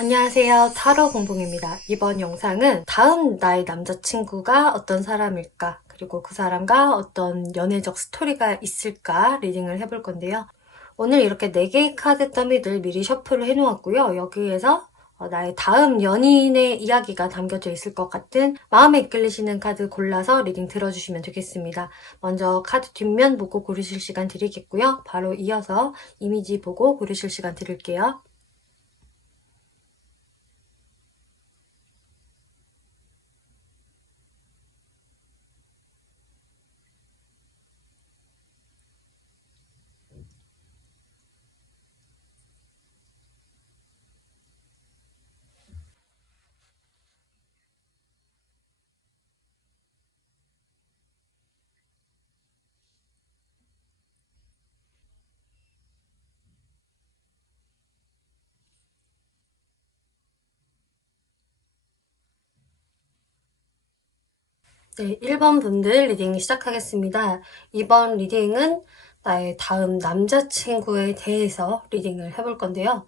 안녕하세요. 타로 공봉입니다. 이번 영상은 다음 나의 남자친구가 어떤 사람일까, 그리고 그 사람과 어떤 연애적 스토리가 있을까 리딩을 해볼 건데요. 오늘 이렇게 4개의 카드 더미들 미리 셔플을 해놓았고요. 여기에서 나의 다음 연인의 이야기가 담겨져 있을 것 같은 마음에 이끌리시는 카드 골라서 리딩 들어주시면 되겠습니다. 먼저 카드 뒷면 보고 고르실 시간 드리겠고요. 바로 이어서 이미지 보고 고르실 시간 드릴게요. 네, 1번 분들 리딩 시작하겠습니다. 이번 리딩은 나의 다음 남자친구에 대해서 리딩을 해볼 건데요.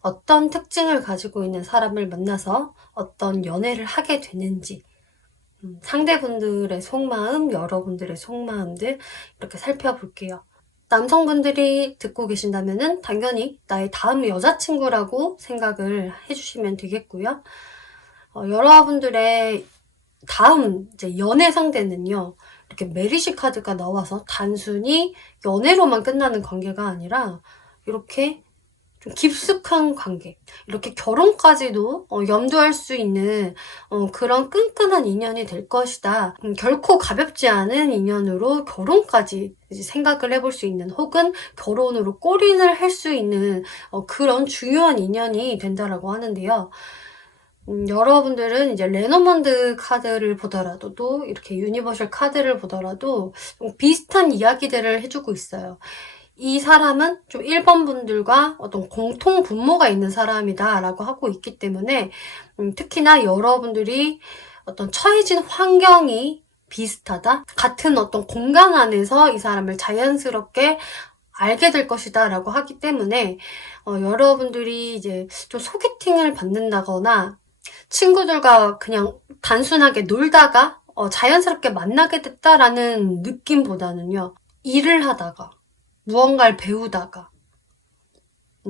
어떤 특징을 가지고 있는 사람을 만나서 어떤 연애를 하게 되는지, 상대분들의 속마음, 여러분들의 속마음들 이렇게 살펴볼게요. 남성분들이 듣고 계신다면 당연히 나의 다음 여자친구라고 생각을 해주시면 되겠고요. 여러분들의 다음 이제 연애 상대는요, 이렇게 메리시 카드가 나와서 단순히 연애로만 끝나는 관계가 아니라 이렇게 좀 깊숙한 관계, 이렇게 결혼까지도 염두할 수 있는 그런 끈끈한 인연이 될 것이다. 결코 가볍지 않은 인연으로 결혼까지 이제 생각을 해볼 수 있는, 혹은 결혼으로 골인을 할 수 있는 그런 중요한 인연이 된다라고 하는데요. 여러분들은 이제 레노먼드 카드를 보더라도, 또 이렇게 유니버셜 카드를 보더라도 좀 비슷한 이야기들을 해주고 있어요. 이 사람은 좀 1번 분들과 어떤 공통 분모가 있는 사람이다 라고 하고 있기 때문에 특히나 여러분들이 어떤 처해진 환경이 비슷하다, 같은 어떤 공간 안에서 이 사람을 자연스럽게 알게 될 것이다 라고 하기 때문에 여러분들이 이제 좀 소개팅을 받는다거나 친구들과 그냥 단순하게 놀다가 자연스럽게 만나게 됐다라는 느낌보다는요, 일을 하다가, 무언가를 배우다가,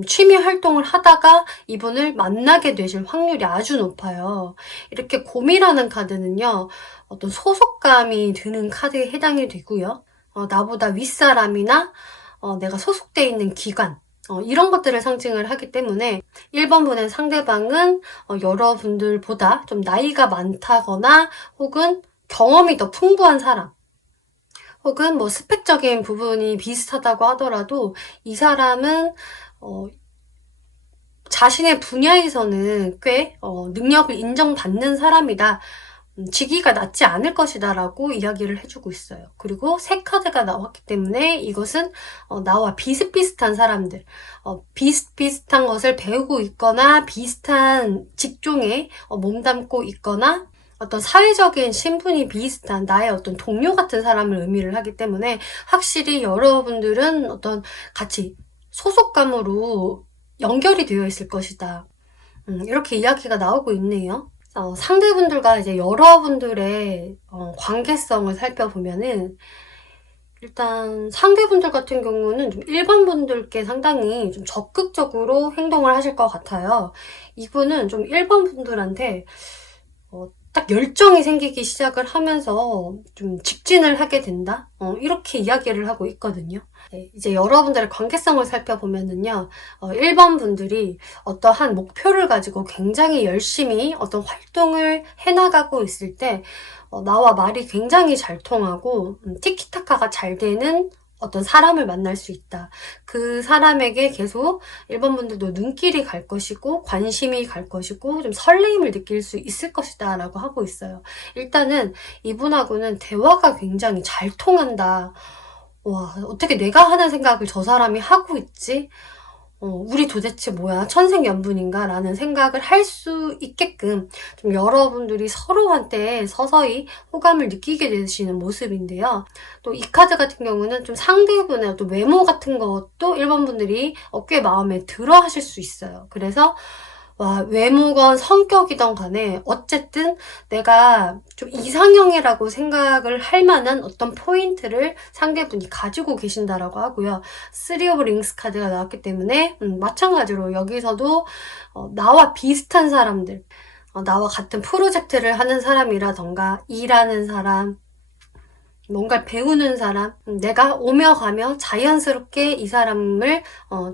취미 활동을 하다가 이분을 만나게 되실 확률이 아주 높아요. 이렇게 곰이라는 카드는요, 어떤 소속감이 드는 카드에 해당이 되고요. 나보다 윗사람이나 내가 소속돼 있는 기관, 이런 것들을 상징을 하기 때문에 1번 분의 상대방은 여러분들보다 좀 나이가 많다거나, 혹은 경험이 더 풍부한 사람, 혹은 뭐 스펙적인 부분이 비슷하다고 하더라도 이 사람은 자신의 분야에서는 꽤 능력을 인정받는 사람이다, 직위가 낮지 않을 것이다 라고 이야기를 해주고 있어요. 그리고 새 카드가 나왔기 때문에 이것은 나와 비슷비슷한 사람들, 비슷비슷한 것을 배우고 있거나 비슷한 직종에 몸담고 있거나 어떤 사회적인 신분이 비슷한 나의 어떤 동료 같은 사람을 의미를 하기 때문에 확실히 여러분들은 어떤 같이 소속감으로 연결이 되어 있을 것이다, 이렇게 이야기가 나오고 있네요. 상대분들과 이제 여러분들의 관계성을 살펴보면은, 일단 상대분들 같은 경우는 좀 1번 분들께 상당히 좀 적극적으로 행동을 하실 것 같아요. 이분은 좀 1번 분들한테 딱 열정이 생기기 시작을 하면서 좀 직진을 하게 된다, 이렇게 이야기를 하고 있거든요. 네, 이제 여러분들의 관계성을 살펴보면은요, 1번 분들이 어떠한 목표를 가지고 굉장히 열심히 어떤 활동을 해나가고 있을 때 나와 말이 굉장히 잘 통하고 티키타카가 잘 되는 어떤 사람을 만날 수 있다. 그 사람에게 계속 1번 분들도 눈길이 갈 것이고 관심이 갈 것이고 좀 설레임을 느낄 수 있을 것이다 라고 하고 있어요. 일단은 이분하고는 대화가 굉장히 잘 통한다. 와, 어떻게 내가 하는 생각을 저 사람이 하고 있지? 우리 도대체 뭐야? 천생연분인가? 라는 생각을 할 수 있게끔 좀 여러분들이 서로한테 서서히 호감을 느끼게 되시는 모습인데요. 또 이 카드 같은 경우는 좀 상대분의 또 외모 같은 것도 1번 분들이 꽤 마음에 들어 하실 수 있어요. 그래서 와, 외모건 성격이든 간에 어쨌든 내가 좀 이상형이라고 생각을 할 만한 어떤 포인트를 상대분이 가지고 계신다라고 하고요. 3 오브 링스 카드가 나왔기 때문에 마찬가지로 여기서도 나와 비슷한 사람들, 나와 같은 프로젝트를 하는 사람이라던가 일하는 사람, 뭔가를 배우는 사람, 내가 오며 가며 자연스럽게 이 사람을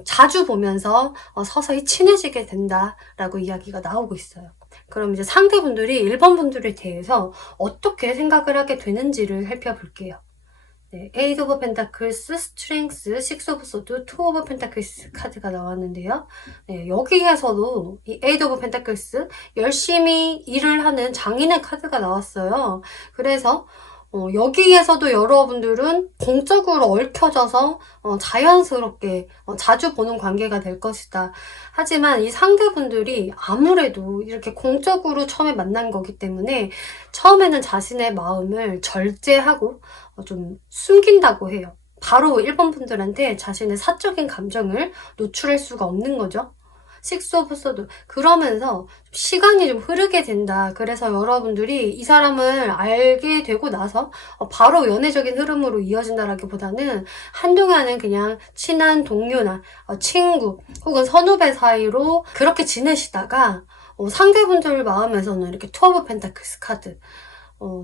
자주 보면서 서서히 친해지게 된다라고 이야기가 나오고 있어요. 그럼 이제 상대분들이 1번 분들에 대해서 어떻게 생각을 하게 되는지를 살펴볼게요. 네, 8 오브 펜타클스, 스트렝스, 6 오브 소드, 2 오브 펜타클스 카드가 나왔는데요. 네, 여기에서도 이 8 오브 펜타클스 열심히 일을 하는 장인의 카드가 나왔어요. 그래서 여기에서도 여러분들은 공적으로 얽혀져서 자연스럽게 자주 보는 관계가 될 것이다. 하지만 이 상대분들이 아무래도 이렇게 공적으로 처음에 만난 거기 때문에 처음에는 자신의 마음을 절제하고 좀 숨긴다고 해요. 바로 1번 분들한테 자신의 사적인 감정을 노출할 수가 없는 거죠. 6 오브 소드. 그러면서 시간이 좀 흐르게 된다. 그래서 여러분들이 이 사람을 알게 되고 나서 바로 연애적인 흐름으로 이어진다라기보다는 한동안은 그냥 친한 동료나 친구 혹은 선후배 사이로 그렇게 지내시다가 상대분들 마음에서는 이렇게 2 오브 펜타클스 카드,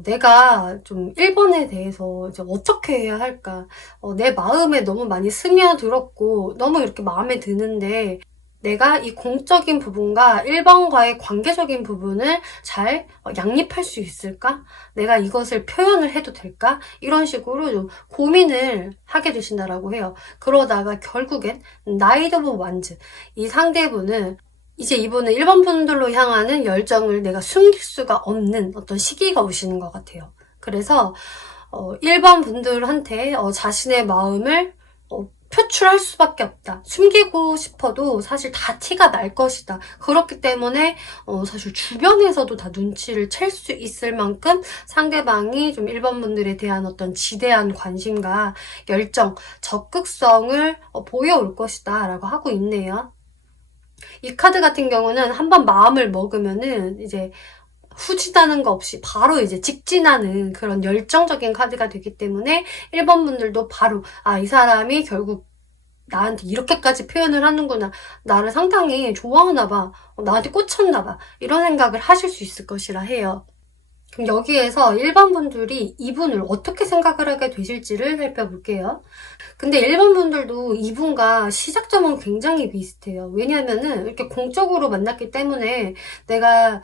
내가 좀 1번에 대해서 이제 어떻게 해야 할까? 내 마음에 너무 많이 스며들었고, 너무 이렇게 마음에 드는데, 내가 이 공적인 부분과 1번과의 관계적인 부분을 잘 양립할 수 있을까? 내가 이것을 표현을 해도 될까? 이런 식으로 좀 고민을 하게 되신다라고 해요. 그러다가 결국엔 나이트 오브 완즈, 이 상대분은 이제 이분은 1번 분들로 향하는 열정을 내가 숨길 수가 없는 어떤 시기가 오시는 것 같아요. 그래서 1번 분들한테 자신의 마음을 표출할 수밖에 없다. 숨기고 싶어도 사실 다 티가 날 것이다. 그렇기 때문에 사실 주변에서도 다 눈치를 챌 수 있을 만큼 상대방이 좀 1번 분들에 대한 어떤 지대한 관심과 열정, 적극성을 보여올 것이다 라고 하고 있네요. 이 카드 같은 경우는 한번 마음을 먹으면은 이제 후진하는 거 없이 바로 이제 직진하는 그런 열정적인 카드가 되기 때문에 1번 분들도 바로 이 사람이 결국 나한테 이렇게까지 표현을 하는구나. 나를 상당히 좋아하나 봐. 나한테 꽂혔나 봐. 이런 생각을 하실 수 있을 것이라 해요. 그럼 여기에서 1번 분들이 이분을 어떻게 생각을 하게 되실지를 살펴볼게요. 근데 1번 분들도 이분과 시작점은 굉장히 비슷해요. 왜냐면은 이렇게 공적으로 만났기 때문에 내가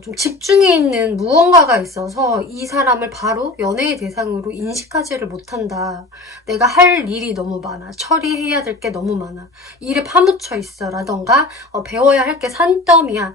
좀 집중해 있는 무언가가 있어서 이 사람을 바로 연애의 대상으로 인식하지를 못한다. 내가 할 일이 너무 많아. 처리해야 될 게 너무 많아. 일에 파묻혀 있어. 라던가 배워야 할 게 산더미야.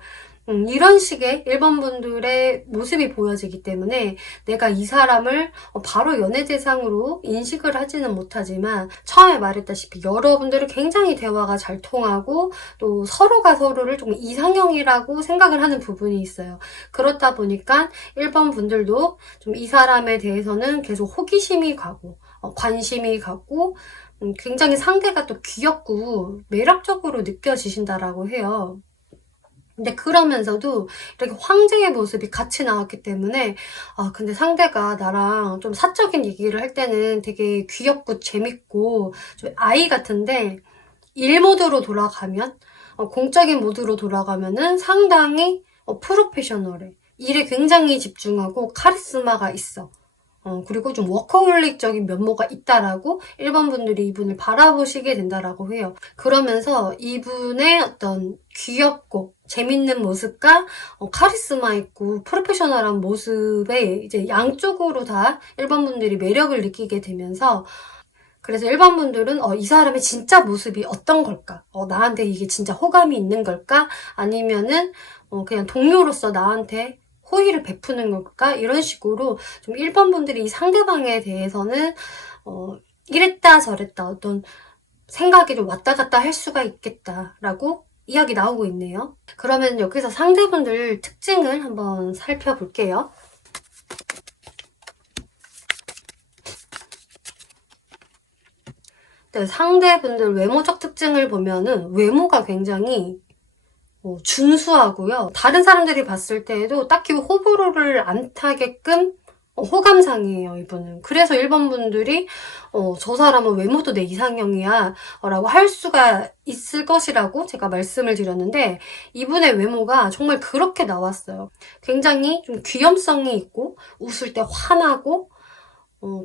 이런 식의 1번 분들의 모습이 보여지기 때문에 내가 이 사람을 바로 연애 대상으로 인식을 하지는 못하지만 처음에 말했다시피 여러분들은 굉장히 대화가 잘 통하고 또 서로가 서로를 좀 이상형이라고 생각을 하는 부분이 있어요. 그렇다 보니까 1번 분들도 좀 이 사람에 대해서는 계속 호기심이 가고 관심이 가고 굉장히 상대가 또 귀엽고 매력적으로 느껴지신다라고 해요. 근데 그러면서도 이렇게 황제의 모습이 같이 나왔기 때문에 근데 상대가 나랑 좀 사적인 얘기를 할 때는 되게 귀엽고 재밌고 좀 아이 같은데 일 모드로 돌아가면 공적인 모드로 돌아가면은 상당히 프로페셔널해. 일에 굉장히 집중하고 카리스마가 있어. 그리고 좀 워커홀릭적인 면모가 있다라고 1번 분들이 이분을 바라보시게 된다라고 해요. 그러면서 이분의 어떤 귀엽고 재밌는 모습과 카리스마 있고 프로페셔널한 모습에 이제 양쪽으로 다 1번 분들이 매력을 느끼게 되면서 그래서 1번 분들은 이 사람의 진짜 모습이 어떤 걸까? 나한테 이게 진짜 호감이 있는 걸까? 아니면은 그냥 동료로서 나한테 호의를 베푸는 걸까? 이런 식으로 좀 1번 분들이 이 상대방에 대해서는 이랬다 저랬다 어떤 생각이 좀 왔다 갔다 할 수가 있겠다라고 이야기 나오고 있네요. 그러면 여기서 상대분들 특징을 한번 살펴볼게요. 네, 상대분들 외모적 특징을 보면은 외모가 굉장히 준수하고요. 다른 사람들이 봤을 때에도 딱히 호불호를 안 타게끔 호감상이에요, 이분은. 그래서 일본 분들이 저 사람은 외모도 내 이상형이야 라고 할 수가 있을 것이라고 제가 말씀을 드렸는데, 이분의 외모가 정말 그렇게 나왔어요. 굉장히 좀 귀염성이 있고 웃을 때 환하고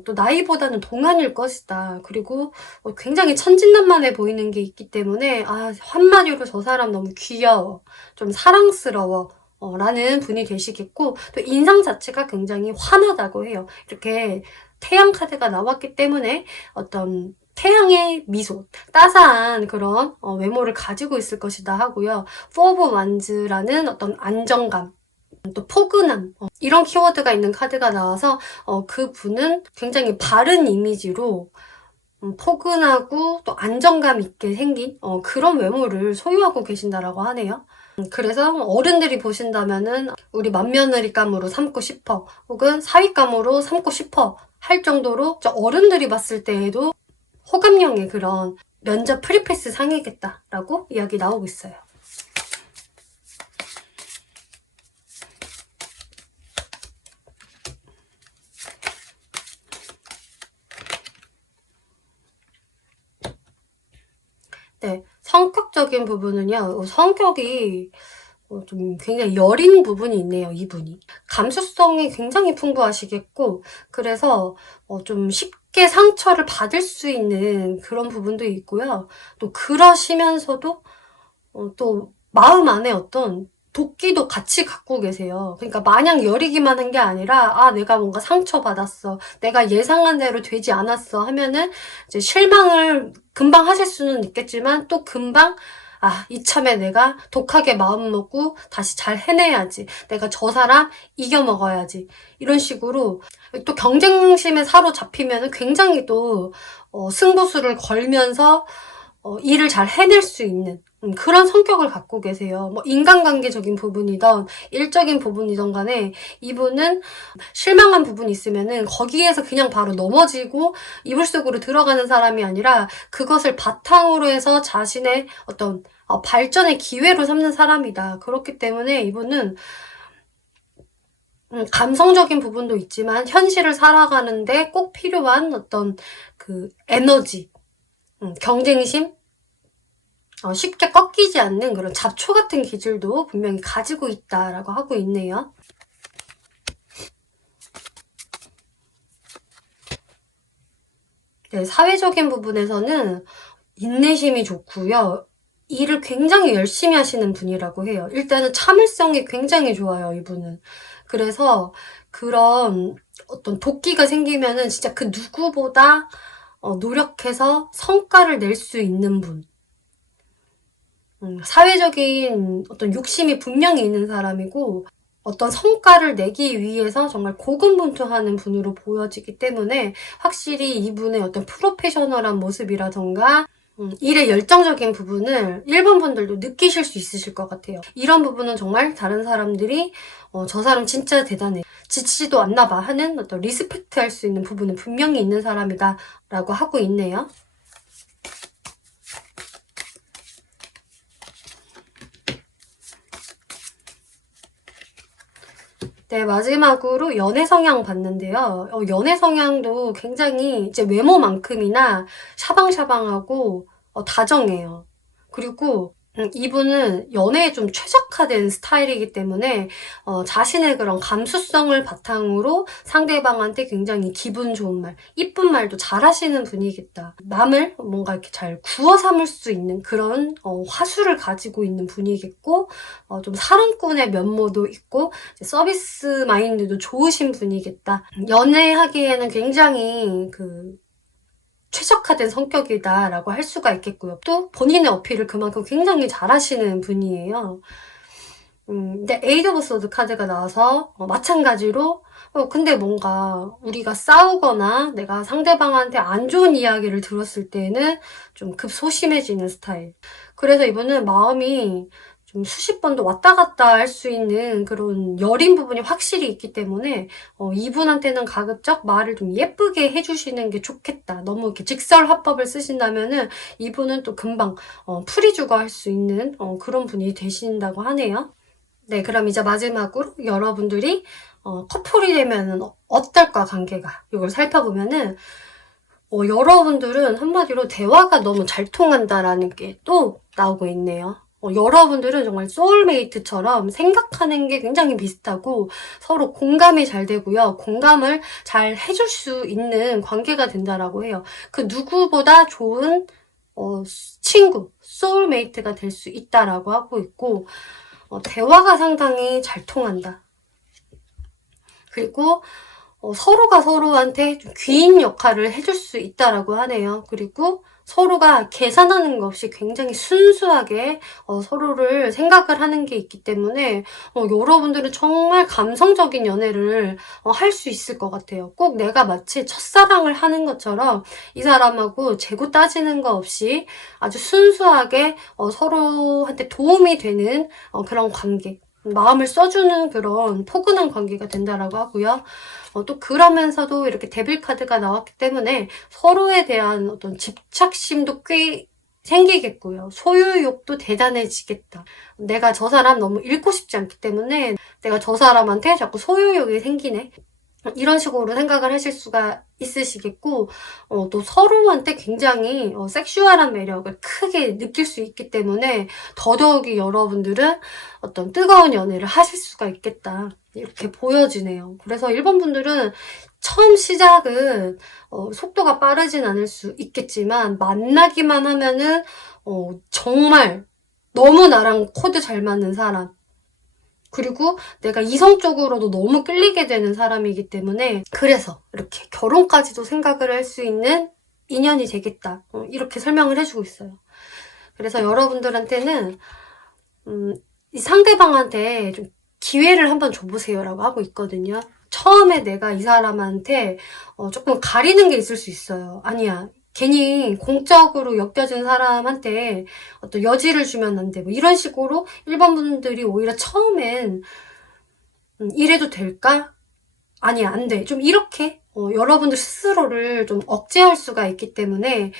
또 나이보다는 동안일 것이다. 그리고 굉장히 천진난만해 보이는 게 있기 때문에 한마디로 저 사람 너무 귀여워, 좀 사랑스러워 라는 분이 되시겠고, 또 인상 자체가 굉장히 환하다고 해요. 이렇게 태양 카드가 나왔기 때문에 어떤 태양의 미소, 따스한 그런 외모를 가지고 있을 것이다 하고요. 포 오브 완즈라는 어떤 안정감, 또 포근함, 이런 키워드가 있는 카드가 나와서 그분은 굉장히 바른 이미지로 포근하고 또 안정감 있게 생긴 그런 외모를 소유하고 계신다라고 하네요. 그래서 어른들이 보신다면은 우리 맏며느리감으로 삼고 싶어, 혹은 사위감으로 삼고 싶어 할 정도로 어른들이 봤을 때에도 호감형의 그런 면접 프리패스 상이겠다라고 이야기 나오고 있어요. 네, 성격적인 부분은요. 성격이 좀 굉장히 여린 부분이 있네요, 이분이. 감수성이 굉장히 풍부하시겠고, 그래서 좀 쉽게 상처를 받을 수 있는 그런 부분도 있고요. 또 그러시면서도 또 마음 안에 어떤 도끼도 같이 갖고 계세요. 그러니까 마냥 여리기만 한 게 아니라 내가 뭔가 상처받았어, 내가 예상한 대로 되지 않았어 하면은 이제 실망을 금방 하실 수는 있겠지만, 또 금방 이참에 내가 독하게 마음 먹고 다시 잘 해내야지, 내가 저 사람 이겨먹어야지, 이런 식으로 또 경쟁심에 사로잡히면 굉장히 또 승부수를 걸면서 일을 잘 해낼 수 있는 그런 성격을 갖고 계세요. 뭐 인간관계적인 부분이든 일적인 부분이든 간에 이분은 실망한 부분이 있으면은 거기에서 그냥 바로 넘어지고 이불 속으로 들어가는 사람이 아니라, 그것을 바탕으로 해서 자신의 어떤 발전의 기회로 삼는 사람이다. 그렇기 때문에 이분은 감성적인 부분도 있지만 현실을 살아가는데 꼭 필요한 어떤 그 에너지, 경쟁심, 쉽게 꺾이지 않는 그런 잡초 같은 기질도 분명히 가지고 있다라고 하고 있네요. 네, 사회적인 부분에서는 인내심이 좋고요. 일을 굉장히 열심히 하시는 분이라고 해요. 일단은 참을성이 굉장히 좋아요, 이분은. 그래서 그런 어떤 도끼가 생기면은 진짜 그 누구보다 노력해서 성과를 낼 수 있는 분. 사회적인 어떤 욕심이 분명히 있는 사람이고, 어떤 성과를 내기 위해서 정말 고군분투하는 분으로 보여지기 때문에 확실히 이분의 어떤 프로페셔널한 모습이라던가 일의 열정적인 부분을 일본 분들도 느끼실 수 있으실 것 같아요. 이런 부분은 정말 다른 사람들이 저 사람 진짜 대단해, 지치지도 않나 봐 하는 어떤 리스펙트 할 수 있는 부분은 분명히 있는 사람이다 라고 하고 있네요. 네, 마지막으로 연애 성향 봤는데요. 연애 성향도 굉장히 이제 외모만큼이나 샤방샤방하고 다정해요. 그리고 이분은 연애에 좀 최적화된 스타일이기 때문에 자신의 그런 감수성을 바탕으로 상대방한테 굉장히 기분 좋은 말, 이쁜 말도 잘하시는 분이겠다. 남을 뭔가 이렇게 잘 구워 삼을 수 있는 그런 화술을 가지고 있는 분이겠고, 좀 사랑꾼의 면모도 있고 서비스 마인드도 좋으신 분이겠다. 연애하기에는 굉장히 최적화된 성격이다라고 할 수가 있겠고요. 또 본인의 어필을 그만큼 굉장히 잘하시는 분이에요. 근데 에이드 오브 소드 카드가 나와서 마찬가지로 근데 뭔가 우리가 싸우거나 내가 상대방한테 안 좋은 이야기를 들었을 때는 좀 급소심해지는 스타일. 그래서 이분은 마음이 좀 수십 번도 왔다 갔다 할 수 있는 그런 여린 부분이 확실히 있기 때문에 이분한테는 가급적 말을 좀 예쁘게 해주시는 게 좋겠다. 너무 이렇게 직설화법을 쓰신다면은 이분은 또 금방 풀이주거 할 수 있는 그런 분이 되신다고 하네요. 네, 그럼 이제 마지막으로 여러분들이 커플이 되면 어떨까, 관계가. 이걸 살펴보면은 여러분들은 한마디로 대화가 너무 잘 통한다라는 게 또 나오고 있네요. 여러분들은 정말 소울메이트처럼 생각하는 게 굉장히 비슷하고 서로 공감이 잘 되고요. 공감을 잘 해줄 수 있는 관계가 된다라고 해요. 그 누구보다 좋은 친구, 소울메이트가 될 수 있다라고 하고 있고 대화가 상당히 잘 통한다. 그리고 서로가 서로한테 좀 귀인 역할을 해줄 수 있다라고 하네요. 그리고 서로가 계산하는 것 없이 굉장히 순수하게 서로를 생각을 하는 게 있기 때문에 여러분들은 정말 감성적인 연애를 할 수 있을 것 같아요. 꼭 내가 마치 첫사랑을 하는 것처럼 이 사람하고 재고 따지는 거 없이 아주 순수하게 서로한테 도움이 되는 그런 관계, 마음을 써주는 그런 포근한 관계가 된다라고 하고요. 또 그러면서도 이렇게 데빌 카드가 나왔기 때문에 서로에 대한 어떤 집착심도 꽤 생기겠고요. 소유욕도 대단해지겠다. 내가 저 사람 너무 잃고 싶지 않기 때문에 내가 저 사람한테 자꾸 소유욕이 생기네. 이런 식으로 생각을 하실 수가 있으시겠고 또 서로한테 굉장히 섹슈얼한 매력을 크게 느낄 수 있기 때문에 더더욱이 여러분들은 어떤 뜨거운 연애를 하실 수가 있겠다. 이렇게 보여지네요. 그래서 1번 분들은 처음 시작은 속도가 빠르진 않을 수 있겠지만 만나기만 하면은 정말 너무 나랑 코드 잘 맞는 사람, 그리고 내가 이성적으로도 너무 끌리게 되는 사람이기 때문에 그래서 이렇게 결혼까지도 생각을 할 수 있는 인연이 되겠다. 이렇게 설명을 해주고 있어요. 그래서 여러분들한테는 이 상대방한테 좀 기회를 한번 줘보세요라고 하고 있거든요. 처음에 내가 이 사람한테 조금 가리는 게 있을 수 있어요. 아니야, 괜히 공적으로 엮여진 사람한테 어떤 여지를 주면 안 돼. 뭐 이런 식으로 1번 분들이 오히려 처음엔 이래도 될까? 아니야, 안 돼. 좀 이렇게 여러분들 스스로를 좀 억제할 수가 있기 때문에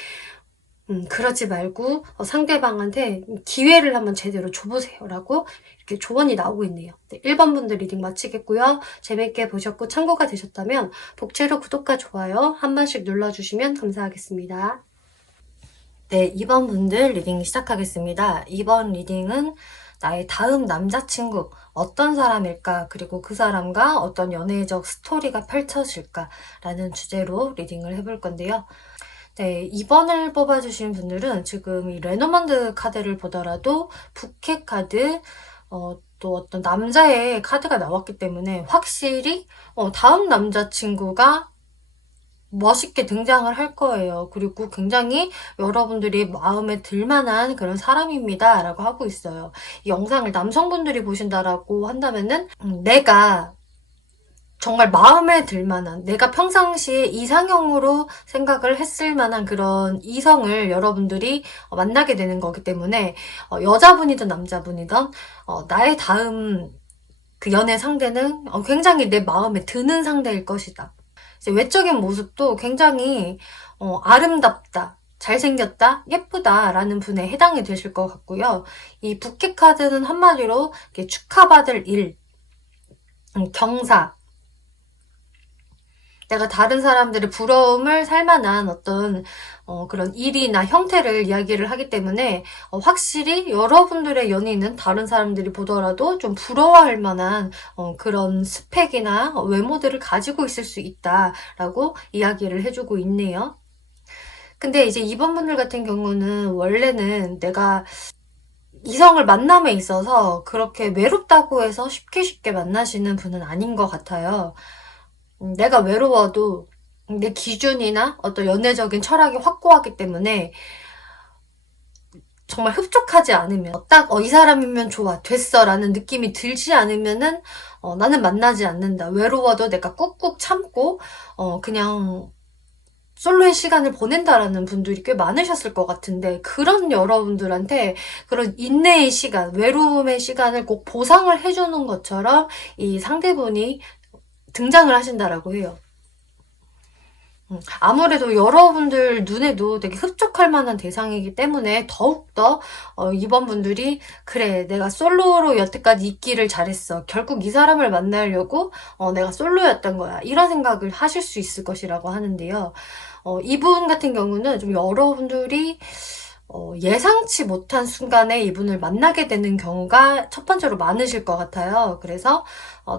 그러지 말고 상대방한테 기회를 한번 제대로 줘보세요 라고 이렇게 조언이 나오고 있네요. 네, 1번 분들 리딩 마치겠고요. 재밌게 보셨고 참고가 되셨다면 복채로 구독과 좋아요 한 번씩 눌러주시면 감사하겠습니다. 네, 2번 분들 리딩 시작하겠습니다. 2번 리딩은 나의 다음 남자친구 어떤 사람일까, 그리고 그 사람과 어떤 연애적 스토리가 펼쳐질까 라는 주제로 리딩을 해볼 건데요. 네, 2번을 뽑아주신 분들은 지금 이 레노먼드 카드를 보더라도 부캐 카드, 또 어떤 남자의 카드가 나왔기 때문에 확실히 다음 남자친구가 멋있게 등장을 할 거예요. 그리고 굉장히 여러분들이 마음에 들만한 그런 사람입니다 라고 하고 있어요. 이 영상을 남성분들이 보신다라고 한다면은 내가 정말 마음에 들만한, 내가 평상시에 이상형으로 생각을 했을 만한 그런 이성을 여러분들이 만나게 되는 거기 때문에 여자분이든 남자분이든 나의 다음 그 연애 상대는 굉장히 내 마음에 드는 상대일 것이다. 이제 외적인 모습도 굉장히 아름답다, 잘생겼다, 예쁘다 라는 분에 해당이 되실 것 같고요. 이 부캐 카드는 한마디로 축하받을 일, 경사, 내가 다른 사람들의 부러움을 살 만한 어떤 그런 일이나 형태를 이야기를 하기 때문에 확실히 여러분들의 연인은 다른 사람들이 보더라도 좀 부러워할 만한 그런 스펙이나 외모들을 가지고 있을 수 있다라고 이야기를 해주고 있네요. 근데 이제 2번 분들 같은 경우는 원래는 내가 이성을 만남에 있어서 그렇게 외롭다고 해서 쉽게 만나시는 분은 아닌 것 같아요. 내가 외로워도 내 기준이나 어떤 연애적인 철학이 확고하기 때문에 정말 흡족하지 않으면 딱 이 사람이면 좋아, 됐어 라는 느낌이 들지 않으면은 나는 만나지 않는다. 외로워도 내가 꾹꾹 참고 그냥 솔로의 시간을 보낸다라는 분들이 꽤 많으셨을 것 같은데, 그런 여러분들한테 그런 인내의 시간, 외로움의 시간을 꼭 보상을 해주는 것처럼 이 상대분이 등장을 하신다라고 해요. 아무래도 여러분들 눈에도 되게 흡족할 만한 대상이기 때문에 더욱더 이번 분들이 그래, 내가 솔로로 여태까지 있기를 잘했어, 결국 이 사람을 만나려고 내가 솔로였던 거야, 이런 생각을 하실 수 있을 것이라고 하는데요. 이분 같은 경우는 좀 여러분들이 예상치 못한 순간에 이분을 만나게 되는 경우가 첫 번째로 많으실 것 같아요. 그래서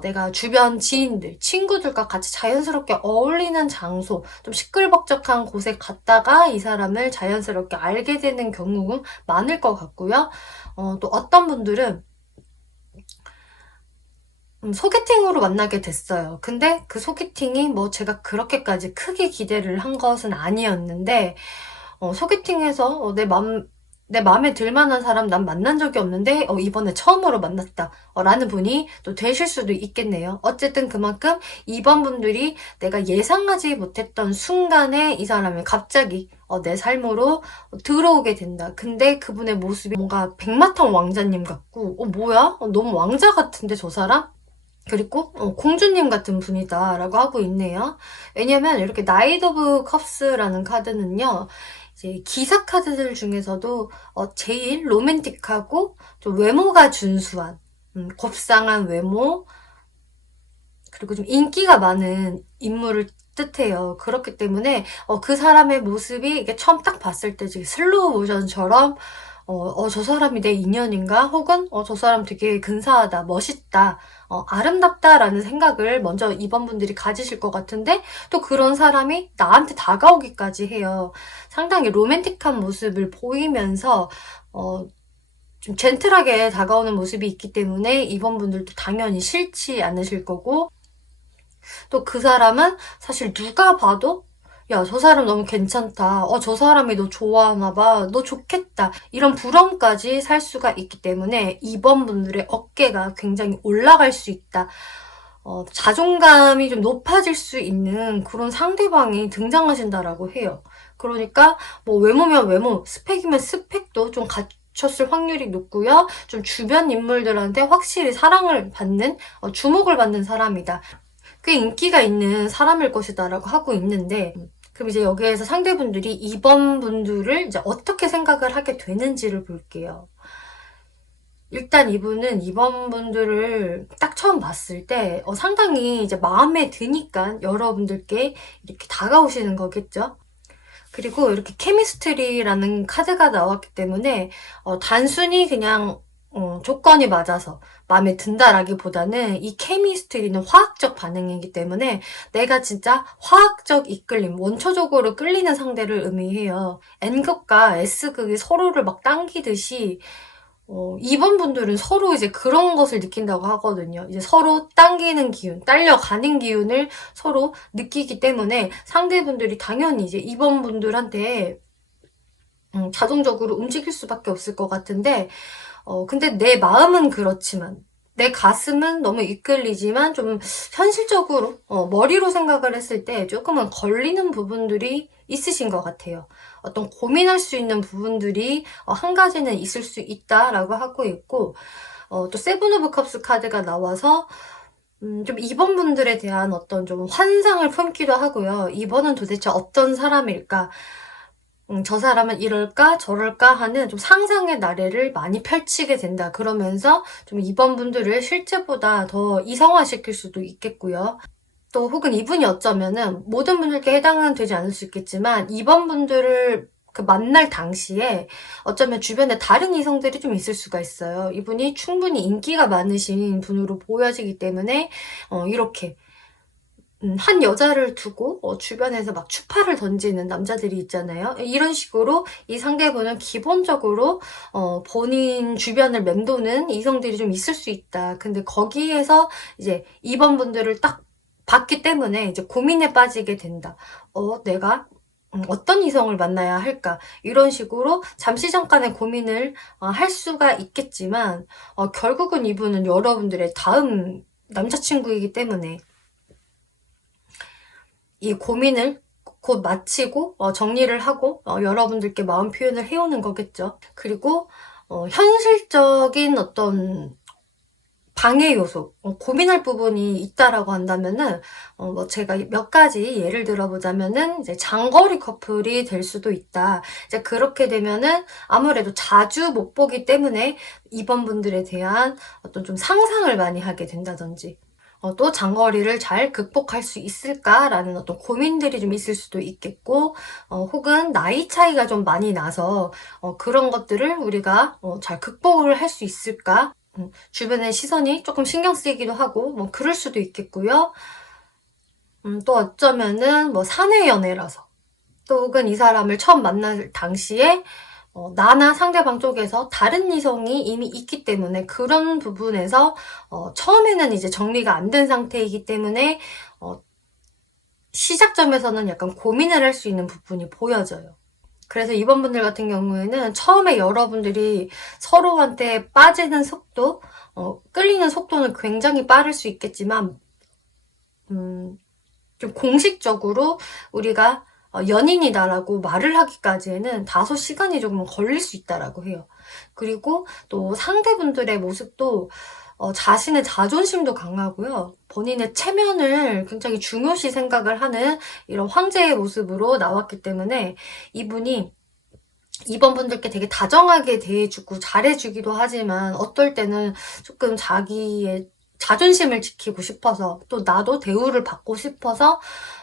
내가 주변 지인들, 친구들과 같이 자연스럽게 어울리는 장소, 좀 시끌벅적한 곳에 갔다가 이 사람을 자연스럽게 알게 되는 경우는 많을 것 같고요. 또 어떤 분들은 소개팅으로 만나게 됐어요. 근데 그 소개팅이 뭐 제가 그렇게까지 크게 기대를 한 것은 아니었는데, 소개팅에서 내 맘에 들 만한 사람 난 만난 적이 없는데 이번에 처음으로 만났다 라는 분이 또 되실 수도 있겠네요. 어쨌든 그만큼 이번 분들이 내가 예상하지 못했던 순간에 이 사람이 갑자기 내 삶으로 들어오게 된다. 근데 그분의 모습이 뭔가 백마탄 왕자님 같고 뭐야? 너무 왕자 같은데 저 사람? 그리고 공주님 같은 분이다 라고 하고 있네요. 왜냐면 이렇게 나이트 오브 컵스라는 카드는요, 이제 기사 카드들 중에서도 제일 로맨틱하고 좀 외모가 준수한, 곱상한 외모, 그리고 좀 인기가 많은 인물을 뜻해요. 그렇기 때문에 그 사람의 모습이 이게 처음 딱 봤을 때 슬로우 모션처럼 저 사람이 내 인연인가? 혹은 저 사람 되게 근사하다, 멋있다, 아름답다라는 생각을 먼저 이번 분들이 가지실 것 같은데, 또 그런 사람이 나한테 다가오기까지 해요. 상당히 로맨틱한 모습을 보이면서 좀 젠틀하게 다가오는 모습이 있기 때문에 이번 분들도 당연히 싫지 않으실 거고, 또 그 사람은 사실 누가 봐도 야, 저 사람 너무 괜찮다. 저 사람이 너 좋아하나 봐. 너 좋겠다. 이런 부러움까지 살 수가 있기 때문에 이번 분들의 어깨가 굉장히 올라갈 수 있다. 자존감이 좀 높아질 수 있는 그런 상대방이 등장하신다라고 해요. 그러니까 뭐 외모면 외모, 스펙이면 스펙도 좀 갖췄을 확률이 높고요. 좀 주변 인물들한테 확실히 사랑을 받는, 주목을 받는 사람이다. 꽤 인기가 있는 사람일 것이다라고 하고 있는데, 그럼 이제 여기에서 상대분들이 이번 분들을 이제 어떻게 생각을 하게 되는지를 볼게요. 일단 이분은 이번 분들을 딱 처음 봤을 때 상당히 이제 마음에 드니까 여러분들께 이렇게 다가오시는 거겠죠. 그리고 이렇게 케미스트리라는 카드가 나왔기 때문에 단순히 그냥 조건이 맞아서 마음에 든다라기보다는 이 케미스트리는 화학적 반응이기 때문에 내가 진짜 화학적 이끌림, 원초적으로 끌리는 상대를 의미해요. N극과 S극이 서로를 막 당기듯이 이번 분들은 서로 이제 그런 것을 느낀다고 하거든요. 이제 서로 당기는 기운, 딸려가는 기운을 서로 느끼기 때문에 상대분들이 당연히 이제 이번 분들한테 자동적으로 움직일 수밖에 없을 것 같은데, 근데 내 마음은 그렇지만, 내 가슴은 너무 이끌리지만 좀 현실적으로 머리로 생각을 했을 때 조금은 걸리는 부분들이 있으신 것 같아요. 어떤 고민할 수 있는 부분들이 한 가지는 있을 수 있다라고 하고 있고, 또 세븐 오브 컵스 카드가 나와서 좀 이번 분들에 대한 어떤 좀 환상을 품기도 하고요. 이번은 도대체 어떤 사람일까? 저 사람은 이럴까 저럴까 하는 좀 상상의 나래를 많이 펼치게 된다. 그러면서 좀 이번 분들을 실제보다 더 이성화시킬 수도 있겠고요. 또 혹은 이분이 어쩌면은 모든 분들께 해당은 되지 않을 수 있겠지만 이번 분들을 그 만날 당시에 어쩌면 주변에 다른 이성들이 좀 있을 수가 있어요. 이분이 충분히 인기가 많으신 분으로 보여지기 때문에 이렇게 한 여자를 두고 주변에서 막 추파를 던지는 남자들이 있잖아요. 이런 식으로 이 상대분은 기본적으로 본인 주변을 맴도는 이성들이 좀 있을 수 있다. 근데 거기에서 이제 이번 분들을 딱 봤기 때문에 이제 고민에 빠지게 된다. 내가 어떤 이성을 만나야 할까? 이런 식으로 잠시 잠깐의 고민을 할 수가 있겠지만 결국은 이분은 여러분들의 다음 남자친구이기 때문에 이 고민을 곧 마치고 정리를 하고 여러분들께 마음 표현을 해오는 거겠죠. 그리고 현실적인 어떤 방해 요소, 고민할 부분이 있다라고 한다면은, 뭐 제가 몇 가지 예를 들어보자면은, 이제 장거리 커플이 될 수도 있다. 이제 그렇게 되면은 아무래도 자주 못 보기 때문에 이번 분들에 대한 어떤 좀 상상을 많이 하게 된다든지, 또 장거리를 잘 극복할 수 있을까라는 어떤 고민들이 좀 있을 수도 있겠고, 혹은 나이 차이가 좀 많이 나서, 그런 것들을 우리가 잘 극복을 할 수 있을까? 주변의 시선이 조금 신경 쓰이기도 하고, 뭐, 그럴 수도 있겠고요. 또 어쩌면은, 뭐, 사내 연애라서. 또 혹은 이 사람을 처음 만날 당시에, 나나 상대방 쪽에서 다른 이성이 이미 있기 때문에 그런 부분에서, 처음에는 이제 정리가 안 된 상태이기 때문에, 시작점에서는 약간 고민을 할 수 있는 부분이 보여져요. 그래서 이번 분들 같은 경우에는 처음에 여러분들이 서로한테 빠지는 속도, 끌리는 속도는 굉장히 빠를 수 있겠지만, 좀 공식적으로 우리가 연인이다라고 말을 하기까지에는 다소 시간이 조금 걸릴 수 있다라고 해요. 그리고 또 상대분들의 모습도 자신의 자존심도 강하고요. 본인의 체면을 굉장히 중요시 생각을 하는 이런 황제의 모습으로 나왔기 때문에 이분이 이번 분들께 되게 다정하게 대해주고 잘해주기도 하지만 어떨 때는 조금 자기의 자존심을 지키고 싶어서 또 나도 대우를 받고 싶어서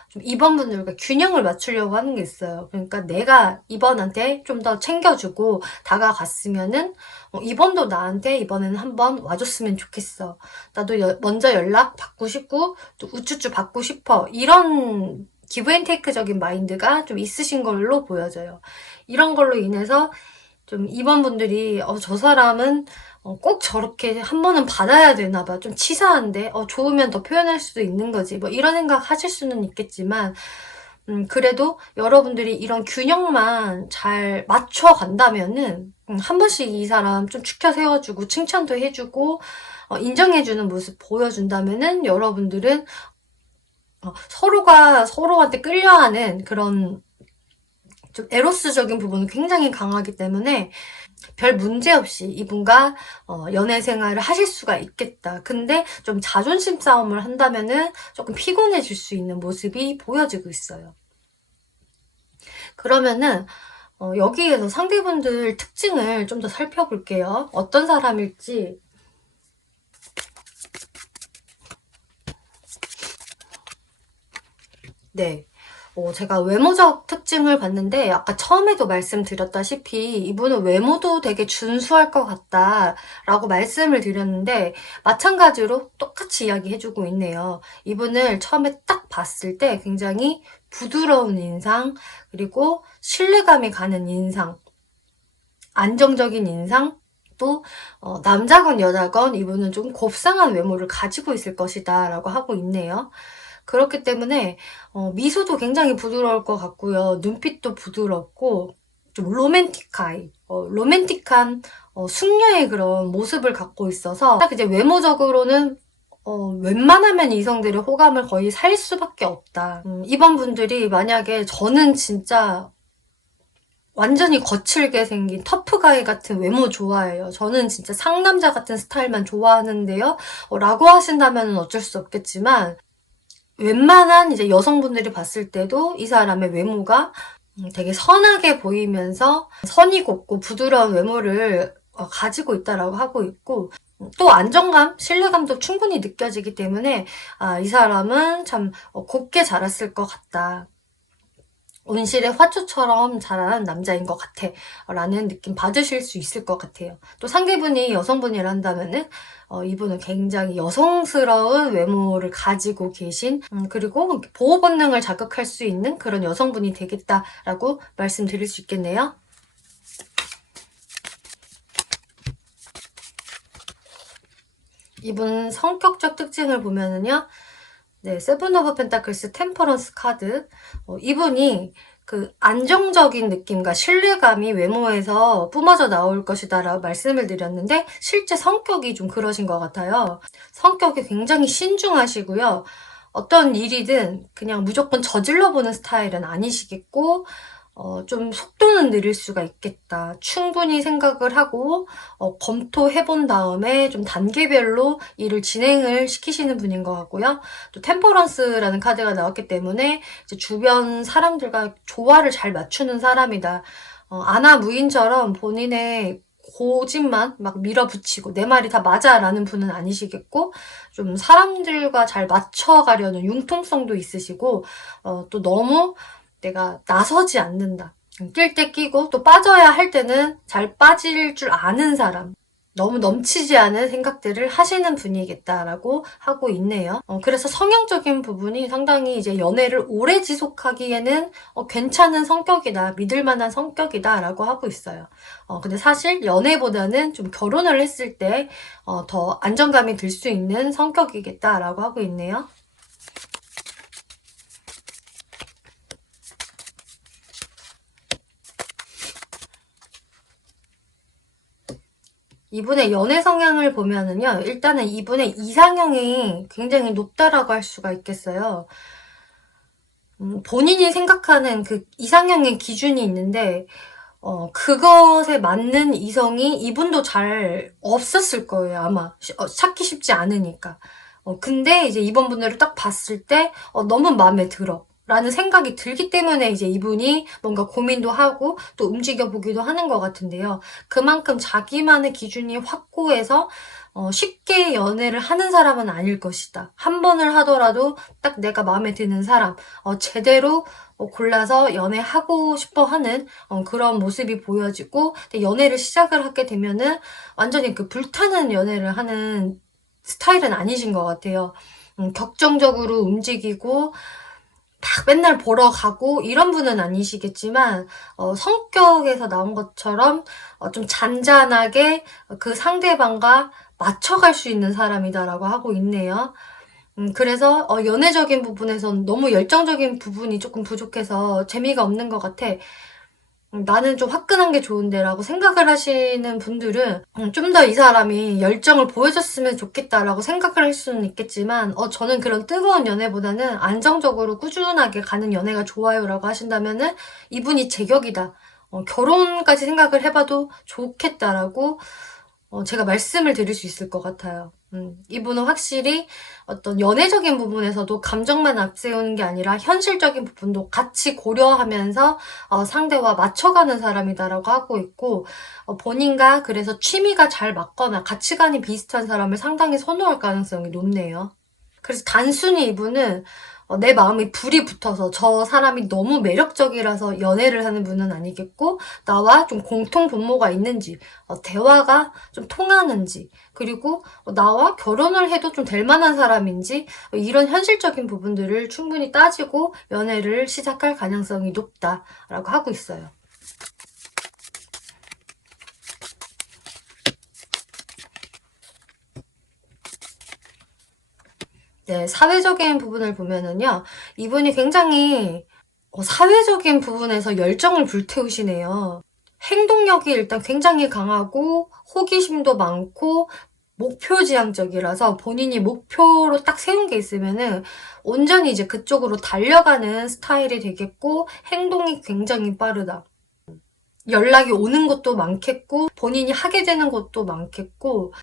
좀 이번 분들과 균형을 맞추려고 하는 게 있어요. 그러니까 내가 이번한테 좀 더 챙겨주고 다가갔으면은 이번도 나한테 이번에는 한번 와줬으면 좋겠어. 나도 먼저 연락 받고 싶고 또 우쭈쭈 받고 싶어. 이런 기브앤테이크적인 마인드가 좀 있으신 걸로 보여져요. 이런 걸로 인해서 좀 이번 분들이 저 사람은 꼭 저렇게 한 번은 받아야 되나 봐. 좀 치사한데 좋으면 더 표현할 수도 있는 거지. 뭐 이런 생각 하실 수는 있겠지만 그래도 여러분들이 이런 균형만 잘 맞춰 간다면은 한 번씩 이 사람 좀 추켜 세워주고 칭찬도 해주고 인정해주는 모습 보여준다면은 여러분들은 서로가 서로한테 끌려하는 그런 좀 에로스적인 부분은 굉장히 강하기 때문에 별 문제 없이 이분과 연애 생활을 하실 수가 있겠다. 근데 좀 자존심 싸움을 한다면은 조금 피곤해질 수 있는 모습이 보여지고 있어요. 그러면은 여기에서 상대분들 특징을 좀 더 살펴볼게요. 어떤 사람일지. 네. 제가 외모적 특징을 봤는데 아까 처음에도 말씀드렸다시피 이분은 외모도 되게 준수할 것 같다라고 말씀을 드렸는데 마찬가지로 똑같이 이야기해주고 있네요. 이분을 처음에 딱 봤을 때 굉장히 부드러운 인상, 그리고 신뢰감이 가는 인상, 안정적인 인상, 또 남자건 여자건 이분은 좀 곱상한 외모를 가지고 있을 것이다 라고 하고 있네요. 그렇기 때문에 미소도 굉장히 부드러울 것 같고요. 눈빛도 부드럽고 좀 로맨틱한 숙녀의 그런 모습을 갖고 있어서 딱 이제 외모적으로는 웬만하면 이성들의 호감을 거의 살 수밖에 없다. 이번 분들이 만약에 저는 진짜 완전히 거칠게 생긴 터프가이 같은 외모 좋아해요. 저는 진짜 상남자 같은 스타일만 좋아하는데요. 라고 하신다면 어쩔 수 없겠지만 웬만한 이제 여성분들이 봤을 때도 이 사람의 외모가 되게 선하게 보이면서 선이 곱고 부드러운 외모를 가지고 있다라고 하고 있고 또 안정감, 신뢰감도 충분히 느껴지기 때문에 이 사람은 참 곱게 자랐을 것 같다. 온실의 화초처럼 자라는 남자인 것 같아 라는 느낌 받으실 수 있을 것 같아요. 또 상대분이 여성분이란다면은 이분은 굉장히 여성스러운 외모를 가지고 계신 그리고 보호 본능을 자극할 수 있는 그런 여성분이 되겠다라고 말씀드릴 수 있겠네요. 이분 성격적 특징을 보면은요. 네, 세븐 오브 펜타클스 템퍼런스 카드. 이분이 그 안정적인 느낌과 신뢰감이 외모에서 뿜어져 나올 것이다 라고 말씀을 드렸는데 실제 성격이 좀 그러신 것 같아요. 성격이 굉장히 신중하시고요. 어떤 일이든 그냥 무조건 저질러 보는 스타일은 아니시겠고, 좀 속도는 느릴 수가 있겠다. 충분히 생각을 하고, 검토해본 다음에 좀 단계별로 일을 진행을 시키시는 분인 것 같고요. 또 템퍼런스라는 카드가 나왔기 때문에 이제 주변 사람들과 조화를 잘 맞추는 사람이다. 아나무인처럼 본인의 고집만 막 밀어붙이고 내 말이 다 맞아 라는 분은 아니시겠고, 좀 사람들과 잘 맞춰가려는 융통성도 있으시고, 또 너무 내가 나서지 않는다. 낄 때 끼고 또 빠져야 할 때는 잘 빠질 줄 아는 사람. 너무 넘치지 않은 생각들을 하시는 분이겠다라고 하고 있네요. 그래서 성향적인 부분이 상당히 이제 연애를 오래 지속하기에는 괜찮은 성격이다, 믿을 만한 성격이다라고 하고 있어요. 근데 사실 연애보다는 좀 결혼을 했을 때 더 안정감이 들 수 있는 성격이겠다라고 하고 있네요. 이분의 연애 성향을 보면은요, 일단은 이분의 이상형이 굉장히 높다라고 할 수가 있겠어요. 본인이 생각하는 그 이상형의 기준이 있는데, 그것에 맞는 이성이 이분도 잘 없었을 거예요, 아마. 찾기 쉽지 않으니까. 근데 이제 이번 분들을 딱 봤을 때, 너무 마음에 들어. 라는 생각이 들기 때문에 이제 이분이 뭔가 고민도 하고 또 움직여보기도 하는 것 같은데요. 그만큼 자기만의 기준이 확고해서 쉽게 연애를 하는 사람은 아닐 것이다. 한 번을 하더라도 딱 내가 마음에 드는 사람, 제대로 골라서 연애하고 싶어 하는 그런 모습이 보여지고, 근데 연애를 시작을 하게 되면은 완전히 그 불타는 연애를 하는 스타일은 아니신 것 같아요. 격정적으로 움직이고 막 맨날 보러 가고 이런 분은 아니시겠지만, 성격에서 나온 것처럼 좀 잔잔하게 그 상대방과 맞춰갈 수 있는 사람이다라고 하고 있네요. 그래서 연애적인 부분에선 너무 열정적인 부분이 조금 부족해서 재미가 없는 것 같아. 나는 좀 화끈한 게 좋은데라고 생각을 하시는 분들은 좀 더 이 사람이 열정을 보여줬으면 좋겠다라고 생각을 할 수는 있겠지만, 저는 그런 뜨거운 연애보다는 안정적으로 꾸준하게 가는 연애가 좋아요라고 하신다면은 이분이 제격이다. 결혼까지 생각을 해봐도 좋겠다라고 제가 말씀을 드릴 수 있을 것 같아요. 이분은 확실히 어떤 연애적인 부분에서도 감정만 앞세우는 게 아니라 현실적인 부분도 같이 고려하면서 상대와 맞춰가는 사람이다라고 하고 있고, 본인과 그래서 취미가 잘 맞거나 가치관이 비슷한 사람을 상당히 선호할 가능성이 높네요. 그래서 단순히 이분은 내 마음이 불이 붙어서 저 사람이 너무 매력적이라서 연애를 하는 분은 아니겠고, 나와 좀 공통 분모가 있는지, 대화가 좀 통하는지, 그리고 나와 결혼을 해도 좀 될 만한 사람인지, 이런 현실적인 부분들을 충분히 따지고 연애를 시작할 가능성이 높다라고 하고 있어요. 네, 사회적인 부분을 보면은요, 이분이 굉장히 사회적인 부분에서 열정을 불태우시네요. 행동력이 일단 굉장히 강하고 호기심도 많고 목표지향적이라서 본인이 목표로 딱 세운 게 있으면은 온전히 이제 그쪽으로 달려가는 스타일이 되겠고, 행동이 굉장히 빠르다. 연락이 오는 것도 많겠고 본인이 하게 되는 것도 많겠고,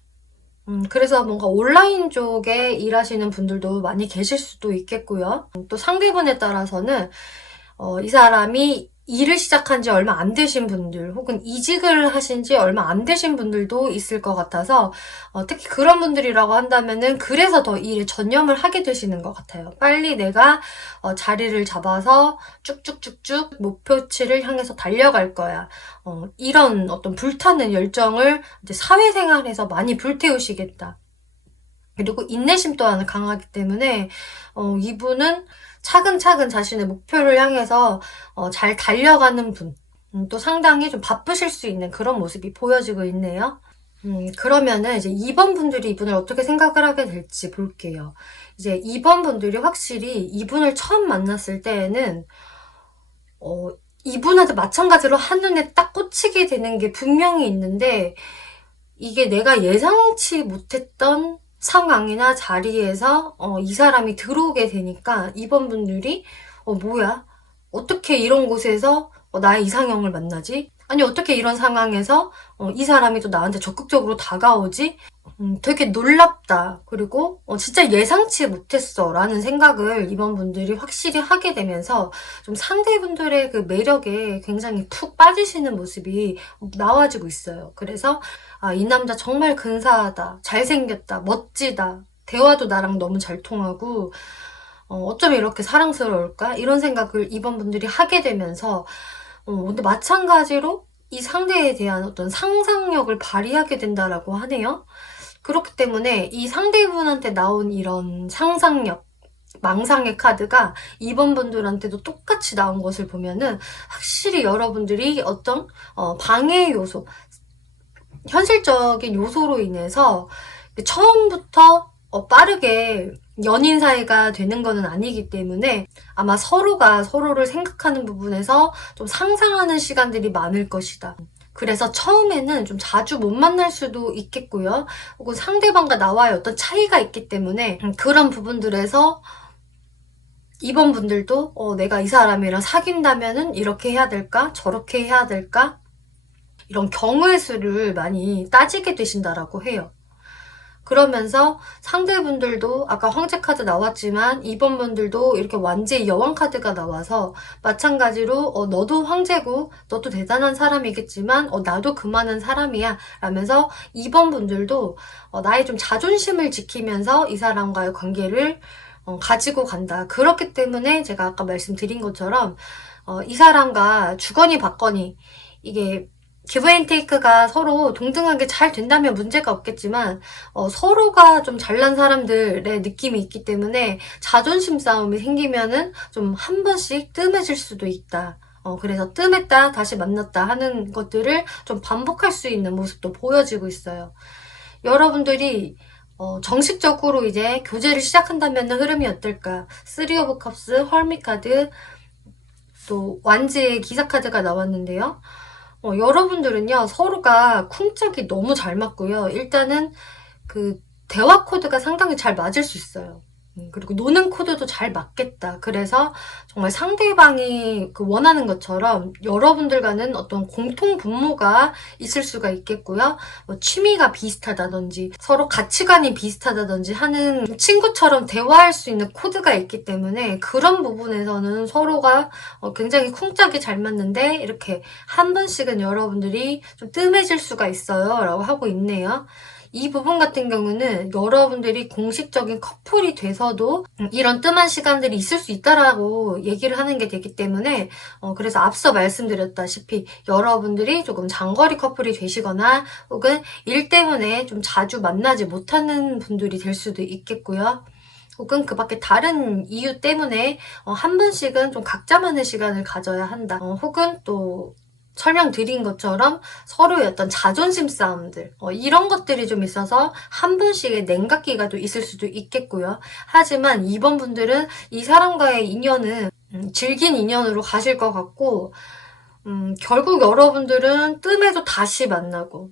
그래서 뭔가 온라인 쪽에 일하시는 분들도 많이 계실 수도 있겠고요. 또 상대분에 따라서는 이 사람이 일을 시작한 지 얼마 안 되신 분들, 혹은 이직을 하신 지 얼마 안 되신 분들도 있을 것 같아서, 특히 그런 분들이라고 한다면은 그래서 더 일에 전념을 하게 되시는 것 같아요. 빨리 내가 자리를 잡아서 쭉쭉쭉쭉 목표치를 향해서 달려갈 거야. 이런 어떤 불타는 열정을 이제 사회생활에서 많이 불태우시겠다. 그리고 인내심 또한 강하기 때문에 이분은 차근차근 자신의 목표를 향해서 잘 달려가는 분. 또 상당히 좀 바쁘실 수 있는 그런 모습이 보여지고 있네요. 그러면은 이제 2번 분들이 이분을 어떻게 생각을 하게 될지 볼게요. 이제 2번 분들이 확실히 이분을 처음 만났을 때에는 이분한테 마찬가지로 한눈에 딱 꽂히게 되는 게 분명히 있는데, 이게 내가 예상치 못했던 상황이나 자리에서 이 사람이 들어오게 되니까 2번 분들이 뭐야? 어떻게 이런 곳에서 나의 이상형을 만나지? 아니 어떻게 이런 상황에서 이 사람이 또 나한테 적극적으로 다가오지? 되게 놀랍다. 그리고 진짜 예상치 못했어 라는 생각을 이번 분들이 확실히 하게 되면서 좀 상대분들의 그 매력에 굉장히 푹 빠지시는 모습이 나와지고 있어요. 그래서 이 남자 정말 근사하다, 잘생겼다, 멋지다, 대화도 나랑 너무 잘 통하고 어쩌면 이렇게 사랑스러울까? 이런 생각을 이번 분들이 하게 되면서 근데 마찬가지로 이 상대에 대한 어떤 상상력을 발휘하게 된다라고 하네요. 그렇기 때문에 이 상대분한테 나온 이런 상상력, 망상의 카드가 2번 분들한테도 똑같이 나온 것을 보면은 확실히 여러분들이 어떤 방해 요소, 현실적인 요소로 인해서 처음부터 빠르게 연인 사이가 되는 거는 아니기 때문에 아마 서로가 서로를 생각하는 부분에서 좀 상상하는 시간들이 많을 것이다. 그래서 처음에는 좀 자주 못 만날 수도 있겠고요. 혹은 상대방과 나와의 어떤 차이가 있기 때문에 그런 부분들에서 이번 분들도 내가 이 사람이랑 사귄다면은 이렇게 해야 될까? 저렇게 해야 될까? 이런 경우의 수를 많이 따지게 되신다라고 해요. 그러면서 상대분들도 아까 황제 카드 나왔지만 이번 분들도 이렇게 완제의 여왕 카드가 나와서 마찬가지로 너도 황제고 너도 대단한 사람이겠지만 나도 그만한 사람이야 라면서 이번 분들도 나의 좀 자존심을 지키면서 이 사람과의 관계를 가지고 간다. 그렇기 때문에 제가 아까 말씀드린 것처럼 이 사람과 주거니 받거니 이게 기브 앤 테이크가 서로 동등하게 잘 된다면 문제가 없겠지만 서로가 좀 잘난 사람들의 느낌이 있기 때문에 자존심 싸움이 생기면은 좀 한 번씩 뜸해질 수도 있다. 그래서 뜸했다 다시 만났다 하는 것들을 좀 반복할 수 있는 모습도 보여지고 있어요. 여러분들이 정식적으로 이제 교제를 시작한다면 흐름이 어떨까? 3 오브 컵스, 헐밋 카드, 또 완지의 기사 카드가 나왔는데요. 여러분들은요, 서로가 쿵짝이 너무 잘 맞고요. 일단은 그 대화 코드가 상당히 잘 맞을 수 있어요. 그리고 노는 코드도 잘 맞겠다. 그래서 정말 상대방이 그 원하는 것처럼 여러분들과는 어떤 공통 분모가 있을 수가 있겠고요. 뭐 취미가 비슷하다든지 서로 가치관이 비슷하다든지 하는 친구처럼 대화할 수 있는 코드가 있기 때문에 그런 부분에서는 서로가 굉장히 쿵짝이 잘 맞는데 이렇게 한 번씩은 여러분들이 좀 뜸해질 수가 있어요. 라고 하고 있네요. 이 부분 같은 경우는 여러분들이 공식적인 커플이 돼서도 이런 뜸한 시간들이 있을 수 있다라고 얘기를 하는 게 되기 때문에 그래서 앞서 말씀드렸다시피 여러분들이 조금 장거리 커플이 되시거나 혹은 일 때문에 좀 자주 만나지 못하는 분들이 될 수도 있겠고요. 혹은 그 밖에 다른 이유 때문에 한 번씩은 좀 각자만의 시간을 가져야 한다. 혹은 또 설명드린 것처럼 서로의 어떤 자존심 싸움들 이런 것들이 좀 있어서 한 번씩의 냉각기가 또 있을 수도 있겠고요. 하지만 이번 분들은 이 사람과의 인연은 질긴 인연으로 가실 것 같고 결국 여러분들은 뜸해도 다시 만나고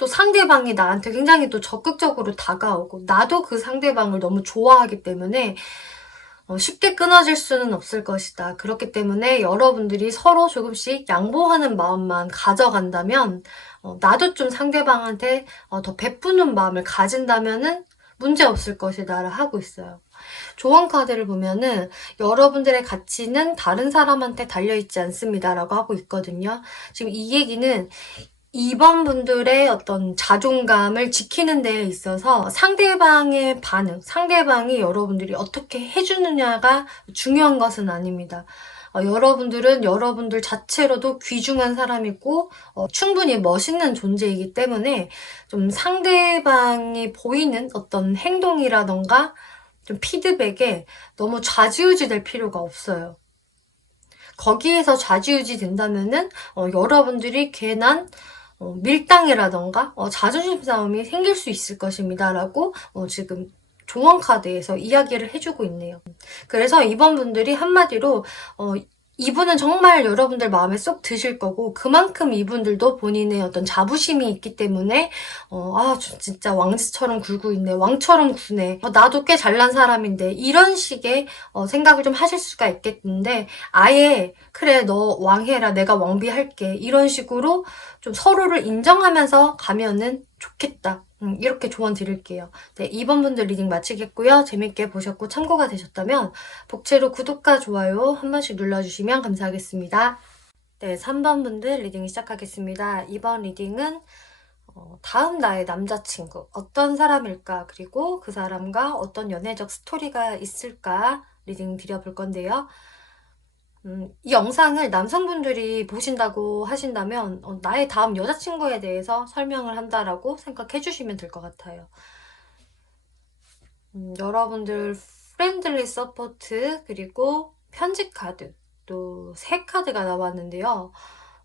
또 상대방이 나한테 굉장히 또 적극적으로 다가오고 나도 그 상대방을 너무 좋아하기 때문에 쉽게 끊어질 수는 없을 것이다. 그렇기 때문에 여러분들이 서로 조금씩 양보하는 마음만 가져간다면 나도 좀 상대방한테 더 베푸는 마음을 가진다면은 문제 없을 것이다 하고 있어요. 조언 카드를 보면은 여러분들의 가치는 다른 사람한테 달려있지 않습니다 라고 하고 있거든요. 지금 이 얘기는 2번 분들의 어떤 자존감을 지키는 데에 있어서 상대방의 반응, 상대방이 여러분들이 어떻게 해주느냐가 중요한 것은 아닙니다. 여러분들은 여러분들 자체로도 귀중한 사람이고 충분히 멋있는 존재이기 때문에 좀 상대방이 보이는 어떤 행동이라던가 좀 피드백에 너무 좌지우지 될 필요가 없어요. 거기에서 좌지우지 된다면은 여러분들이 괜한 밀당이라던가 자존심 싸움이 생길 수 있을 것입니다. 라고 지금 조언 카드에서 이야기를 해주고 있네요. 그래서 이번 분들이 한마디로 이분은 정말 여러분들 마음에 쏙 드실 거고, 그만큼 이분들도 본인의 어떤 자부심이 있기 때문에 진짜 왕지처럼 굴고 있네, 왕처럼 구네, 나도 꽤 잘난 사람인데, 이런 식의 생각을 좀 하실 수가 있겠는데, 아예 그래 너 왕해라, 내가 왕비할게, 이런 식으로 좀 서로를 인정하면서 가면은 좋겠다. 이렇게 조언 드릴게요. 네, 2번 분들 리딩 마치겠고요. 재밌게 보셨고 참고가 되셨다면 복채로 구독과 좋아요 한 번씩 눌러주시면 감사하겠습니다. 네, 3번 분들 리딩 시작하겠습니다. 이번 리딩은 다음 나의 남자친구 어떤 사람일까, 그리고 그 사람과 어떤 연애적 스토리가 있을까 리딩 드려볼 건데요. 이 영상을 남성분들이 보신다고 하신다면 나의 다음 여자친구에 대해서 설명을 한다라고 생각해 주시면 될 것 같아요. 여러분들 프렌들리 서포트, 그리고 편집 카드, 또 새 카드가 나왔는데요.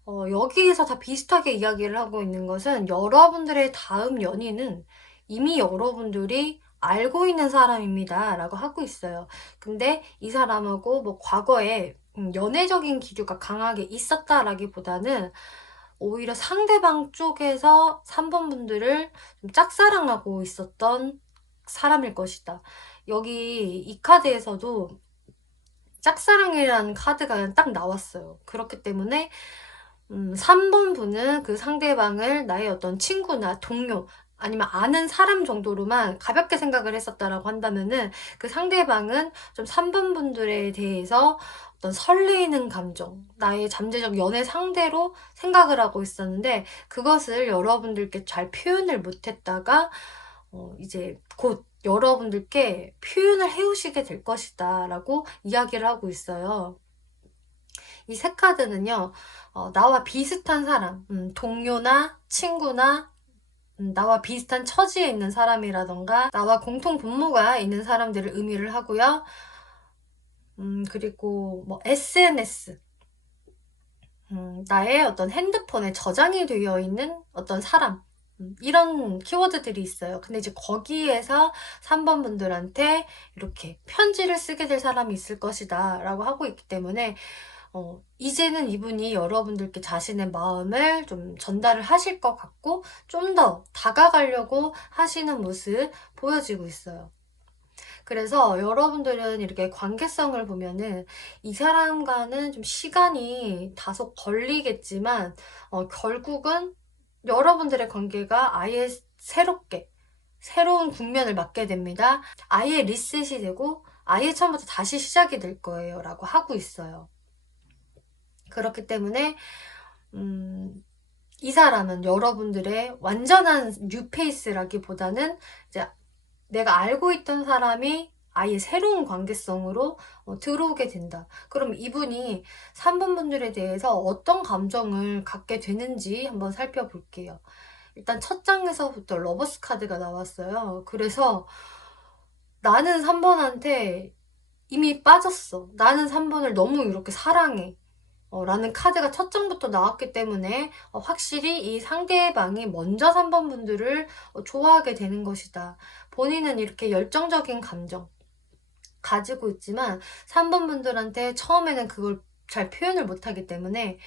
여기에서 다 비슷하게 이야기를 하고 있는 것은, 여러분들의 다음 연인은 이미 여러분들이 알고 있는 사람입니다 라고 하고 있어요. 근데 이 사람하고 뭐 과거에 연애적인 기류가 강하게 있었다라기보다는 오히려 상대방 쪽에서 3번 분들을 좀 짝사랑하고 있었던 사람일 것이다. 여기 이 카드에서도 짝사랑이라는 카드가 딱 나왔어요. 그렇기 때문에 3번 분은 그 상대방을 나의 어떤 친구나 동료, 아니면 아는 사람 정도로만 가볍게 생각을 했었다라고 한다면은, 그 상대방은 좀 3번 분들에 대해서 어떤 설레이는 감정, 나의 잠재적 연애 상대로 생각을 하고 있었는데, 그것을 여러분들께 잘 표현을 못했다가 이제 곧 여러분들께 표현을 해오시게 될 것이다 라고 이야기를 하고 있어요. 이 세 카드는요, 나와 비슷한 사람, 동료나 친구나 나와 비슷한 처지에 있는 사람이라던가 나와 공통 분모가 있는 사람들을 의미를 하고요. 그리고 뭐 SNS, 나의 어떤 핸드폰에 저장이 되어 있는 어떤 사람, 이런 키워드들이 있어요. 근데 이제 거기에서 3번 분들한테 이렇게 편지를 쓰게 될 사람이 있을 것이다 라고 하고 있기 때문에 이제는 이분이 여러분들께 자신의 마음을 좀 전달을 하실 것 같고, 좀 더 다가가려고 하시는 모습 보여지고 있어요. 그래서 여러분들은 이렇게 관계성을 보면은 이 사람과는 좀 시간이 다소 걸리겠지만, 결국은 여러분들의 관계가 아예 새롭게 새로운 국면을 맞게 됩니다. 아예 리셋이 되고 아예 처음부터 다시 시작이 될 거예요 라고 하고 있어요. 그렇기 때문에 이 사람은 여러분들의 완전한 뉴페이스라기보다는 이제 내가 알고 있던 사람이 아예 새로운 관계성으로 들어오게 된다. 그럼 이분이 3번 분들에 대해서 어떤 감정을 갖게 되는지 한번 살펴볼게요. 일단 첫 장에서부터 러버스 카드가 나왔어요. 그래서 나는 3번한테 이미 빠졌어. 나는 3번을 너무 이렇게 사랑해. 라는 카드가 첫 장부터 나왔기 때문에 확실히 이 상대방이 먼저 3번 분들을 좋아하게 되는 것이다. 본인은 이렇게 열정적인 감정 가지고 있지만 3번 분들한테 처음에는 그걸 잘 표현을 못하기 때문에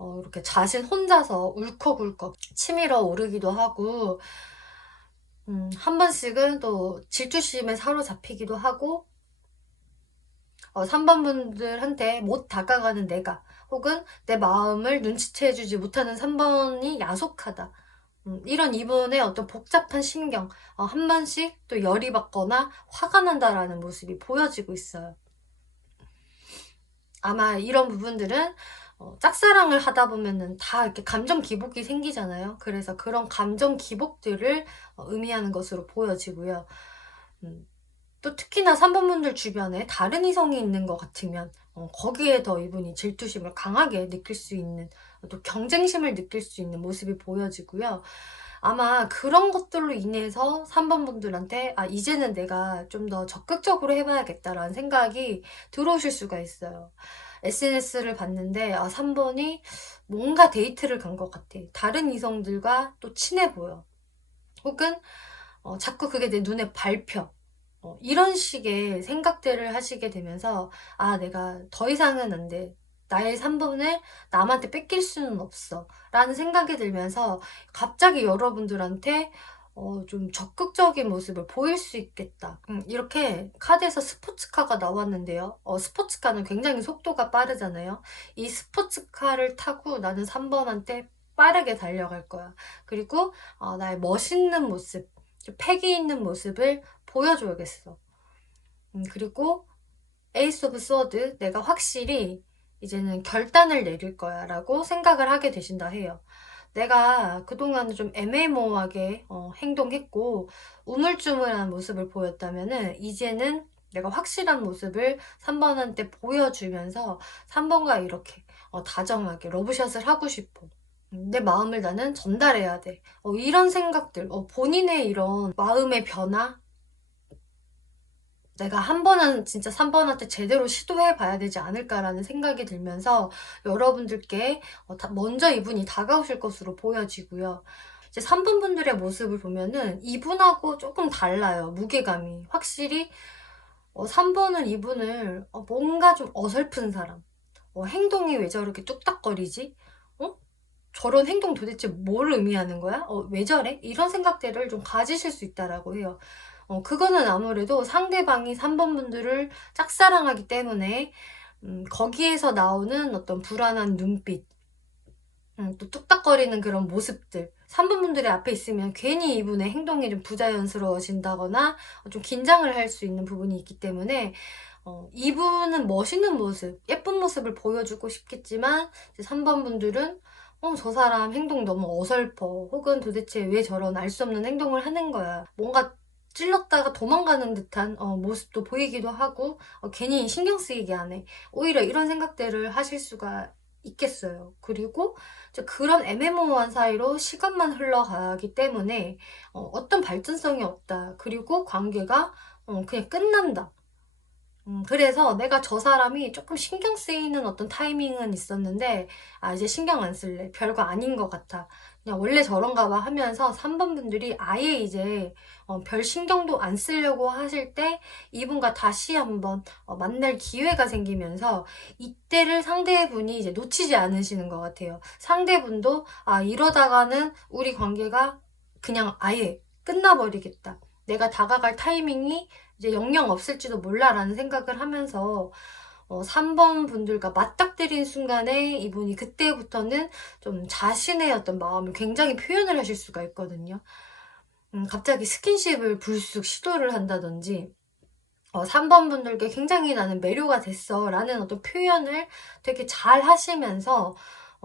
이렇게 자신 혼자서 울컥울컥 치밀어 오르기도 하고, 한 번씩은 또 질투심에 사로잡히기도 하고, 3번 분들한테 못 다가가는 내가, 혹은 내 마음을 눈치채주지 못하는 3번이 야속하다. 이런 이분의 어떤 복잡한 심경, 한 번씩 또 열이 받거나 화가 난다라는 모습이 보여지고 있어요. 아마 이런 부분들은 짝사랑을 하다 보면은 다 이렇게 감정 기복이 생기잖아요. 그래서 그런 감정 기복들을 의미하는 것으로 보여지고요. 또 특히나 3번 분들 주변에 다른 이성이 있는 것 같으면 거기에 더 이분이 질투심을 강하게 느낄 수 있는, 또 경쟁심을 느낄 수 있는 모습이 보여지고요. 아마 그런 것들로 인해서 3번 분들한테 이제는 내가 좀 더 적극적으로 해봐야겠다라는 생각이 들어오실 수가 있어요. SNS를 봤는데 3번이 뭔가 데이트를 간 것 같아. 다른 이성들과 또 친해 보여. 혹은 자꾸 그게 내 눈에 밟혀. 이런 식의 생각들을 하시게 되면서 내가 더 이상은 안 돼. 나의 3번을 남한테 뺏길 수는 없어 라는 생각이 들면서 갑자기 여러분들한테 좀 적극적인 모습을 보일 수 있겠다. 이렇게 카드에서 스포츠카가 나왔는데요. 스포츠카는 굉장히 속도가 빠르잖아요. 이 스포츠카를 타고 나는 3번한테 빠르게 달려갈 거야. 그리고 나의 멋있는 모습, 패기 있는 모습을 보여줘야겠어. 그리고 에이스 오브 소드, 내가 확실히 이제는 결단을 내릴 거야 라고 생각을 하게 되신다 해요. 내가 그동안은 좀 애매모호하게 행동했고 우물쭈물한 모습을 보였다면은 이제는 내가 확실한 모습을 3번한테 보여주면서 3번과 이렇게 다정하게 러브샷을 하고 싶어. 내 마음을 나는 전달해야 돼. 이런 생각들, 본인의 이런 마음의 변화, 내가 한 번은 진짜 3번한테 제대로 시도해 봐야 되지 않을까라는 생각이 들면서 여러분들께 먼저 이분이 다가오실 것으로 보여지고요. 이제 3번 분들의 모습을 보면은 이분하고 조금 달라요. 무게감이. 확실히 3번은 이분을 뭔가 좀 어설픈 사람. 행동이 왜 저렇게 뚝딱거리지? 어? 저런 행동 도대체 뭘 의미하는 거야? 왜 저래? 이런 생각들을 좀 가지실 수 있다라고 해요. 그거는 아무래도 상대방이 3번 분들을 짝사랑하기 때문에 거기에서 나오는 어떤 불안한 눈빛, 또 뚝딱거리는 그런 모습들, 3번 분들의 앞에 있으면 괜히 이분의 행동이 좀 부자연스러워진다거나 좀 긴장을 할 수 있는 부분이 있기 때문에 이분은 멋있는 모습, 예쁜 모습을 보여주고 싶겠지만 3번 분들은 저 사람 행동 너무 어설퍼. 혹은 도대체 왜 저런 알 수 없는 행동을 하는 거야. 뭔가 찔렀다가 도망가는 듯한 모습도 보이기도 하고 괜히 신경 쓰이게 하네. 오히려 이런 생각들을 하실 수가 있겠어요. 그리고 이제 그런 애매모호한 사이로 시간만 흘러가기 때문에 어떤 발전성이 없다. 그리고 관계가 그냥 끝난다. 그래서 내가 저 사람이 조금 신경 쓰이는 어떤 타이밍은 있었는데, 이제 신경 안 쓸래. 별거 아닌 것 같아. 그냥 원래 저런가 봐 하면서 3번 분들이 아예 이제 별 신경도 안 쓰려고 하실 때 이분과 다시 한번 만날 기회가 생기면서 이때를 상대분이 이제 놓치지 않으시는 것 같아요. 상대분도 이러다가는 우리 관계가 그냥 아예 끝나버리겠다. 내가 다가갈 타이밍이 이제 영영 없을지도 몰라라는 생각을 하면서 3번 분들과 맞닥뜨린 순간에 이분이 그때부터는 좀 자신의 어떤 마음을 굉장히 표현을 하실 수가 있거든요. 갑자기 스킨십을 불쑥 시도를 한다든지 3번 분들께 굉장히 나는 매료가 됐어 라는 어떤 표현을 되게 잘 하시면서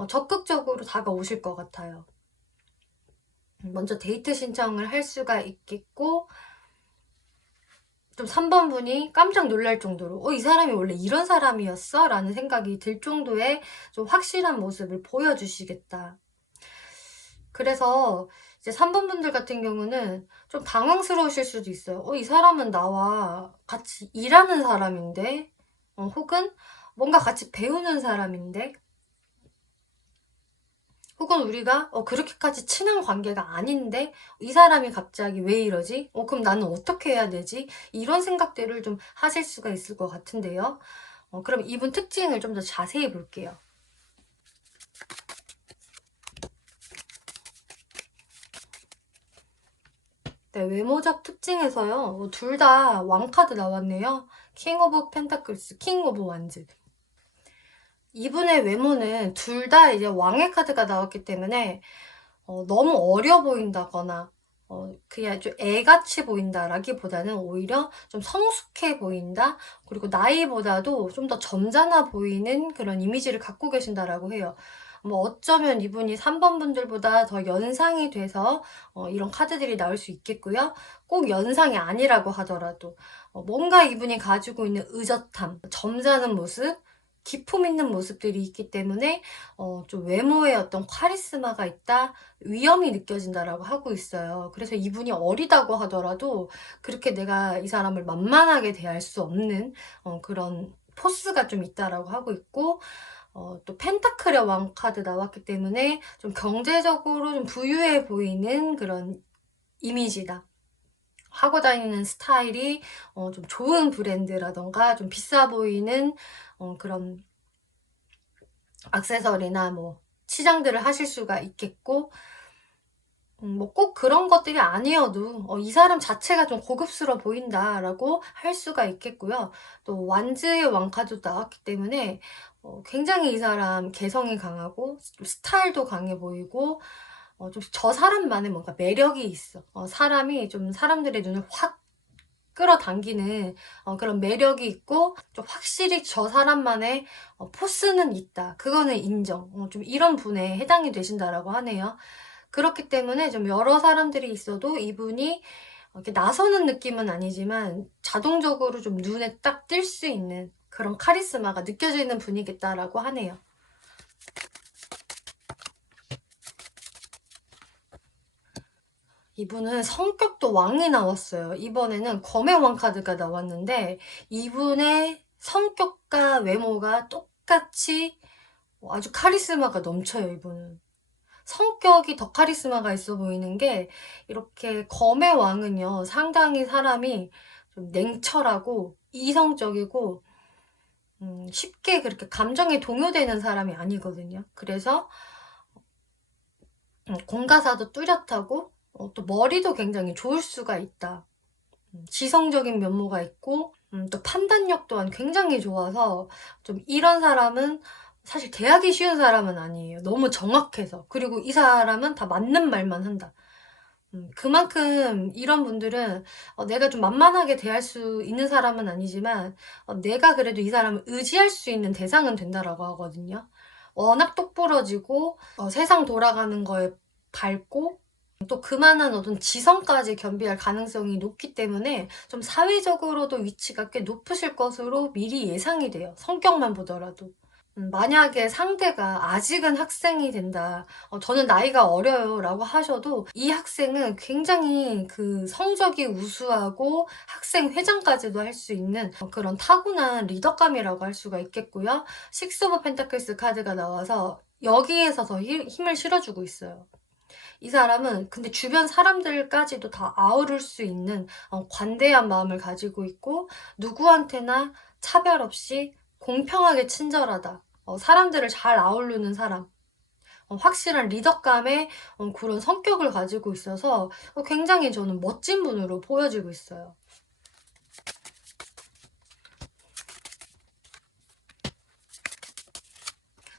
적극적으로 다가오실 것 같아요. 먼저 데이트 신청을 할 수가 있겠고, 좀 3번 분이 깜짝 놀랄 정도로 이 사람이 원래 이런 사람이었어? 라는 생각이 들 정도의 좀 확실한 모습을 보여주시겠다. 그래서 이제 3번 분들 같은 경우는 좀 당황스러우실 수도 있어요. 이 사람은 나와 같이 일하는 사람인데, 혹은 뭔가 같이 배우는 사람인데, 혹은 우리가 그렇게까지 친한 관계가 아닌데 이 사람이 갑자기 왜 이러지? 그럼 나는 어떻게 해야 되지? 이런 생각들을 좀 하실 수가 있을 것 같은데요. 그럼 이분 특징을 좀 더 자세히 볼게요. 네, 외모적 특징에서요. 둘 다 왕카드 나왔네요. 킹 오브 펜타클스, 킹 오브 완즈. 이분의 외모는 둘 다 이제 왕의 카드가 나왔기 때문에 너무 어려 보인다거나 그냥 좀 애같이 보인다라기보다는 오히려 좀 성숙해 보인다. 그리고 나이보다도 좀 더 점잖아 보이는 그런 이미지를 갖고 계신다라고 해요. 뭐 어쩌면 이분이 3번 분들보다 더 연상이 돼서 이런 카드들이 나올 수 있겠고요. 꼭 연상이 아니라고 하더라도 뭔가 이분이 가지고 있는 의젓함, 점잖은 모습, 기품 있는 모습들이 있기 때문에 좀 외모에 어떤 카리스마가 있다, 위험이 느껴진다라고 하고 있어요. 그래서 이분이 어리다고 하더라도 그렇게 내가 이 사람을 만만하게 대할 수 없는 그런 포스가 좀 있다라고 하고 있고, 또 펜타클의 왕 카드 나왔기 때문에 좀 경제적으로 좀 부유해 보이는 그런 이미지다. 하고 다니는 스타일이 좀 좋은 브랜드라던가 좀 비싸 보이는 그런 액세서리나 뭐 치장들을 하실 수가 있겠고, 뭐 꼭 그런 것들이 아니어도 이 사람 자체가 좀 고급스러워 보인다라고 할 수가 있겠고요. 또 완즈의 왕카도 나왔기 때문에 굉장히 이 사람 개성이 강하고 좀 스타일도 강해 보이고, 좀 저 사람만의 뭔가 매력이 있어. 사람이 좀 사람들의 눈을 확 끌어당기는 그런 매력이 있고, 좀 확실히 저 사람만의 포스는 있다. 그거는 인정. 좀 이런 분에 해당이 되신다라고 하네요. 그렇기 때문에 좀 여러 사람들이 있어도 이분이 이렇게 나서는 느낌은 아니지만 자동적으로 좀 눈에 딱 띌 수 있는 그런 카리스마가 느껴지는 분이겠다라고 하네요. 이분은 성격도 왕이 나왔어요. 이번에는 검의 왕 카드가 나왔는데, 이분의 성격과 외모가 똑같이 아주 카리스마가 넘쳐요, 이분은. 성격이 더 카리스마가 있어 보이는 게, 이렇게 검의 왕은요, 상당히 사람이 좀 냉철하고 이성적이고, 쉽게 그렇게 감정에 동요되는 사람이 아니거든요. 그래서 공가사도 뚜렷하고, 또 머리도 굉장히 좋을 수가 있다. 지성적인 면모가 있고, 또 판단력 또한 굉장히 좋아서, 좀 이런 사람은 사실 대하기 쉬운 사람은 아니에요. 너무 정확해서. 그리고 이 사람은 다 맞는 말만 한다. 그만큼 이런 분들은 내가 좀 만만하게 대할 수 있는 사람은 아니지만, 내가 그래도 이 사람을 의지할 수 있는 대상은 된다라고 하거든요. 워낙 똑부러지고, 세상 돌아가는 거에 밝고, 또 그만한 어떤 지성까지 겸비할 가능성이 높기 때문에 좀 사회적으로도 위치가 꽤 높으실 것으로 미리 예상이 돼요. 성격만 보더라도. 만약에 상대가 아직은 학생이 된다, 저는 나이가 어려요 라고 하셔도, 이 학생은 굉장히 그 성적이 우수하고 학생 회장까지도 할 수 있는 그런 타고난 리더감이라고 할 수가 있겠고요. 식스 오브 펜타클스 카드가 나와서 여기에서 더 힘을 실어주고 있어요. 이 사람은 근데 주변 사람들까지도 다 아우를 수 있는 관대한 마음을 가지고 있고, 누구한테나 차별 없이 공평하게 친절하다. 사람들을 잘 아우르는 사람. 확실한 리더감의 그런 성격을 가지고 있어서 굉장히 저는 멋진 분으로 보여지고 있어요.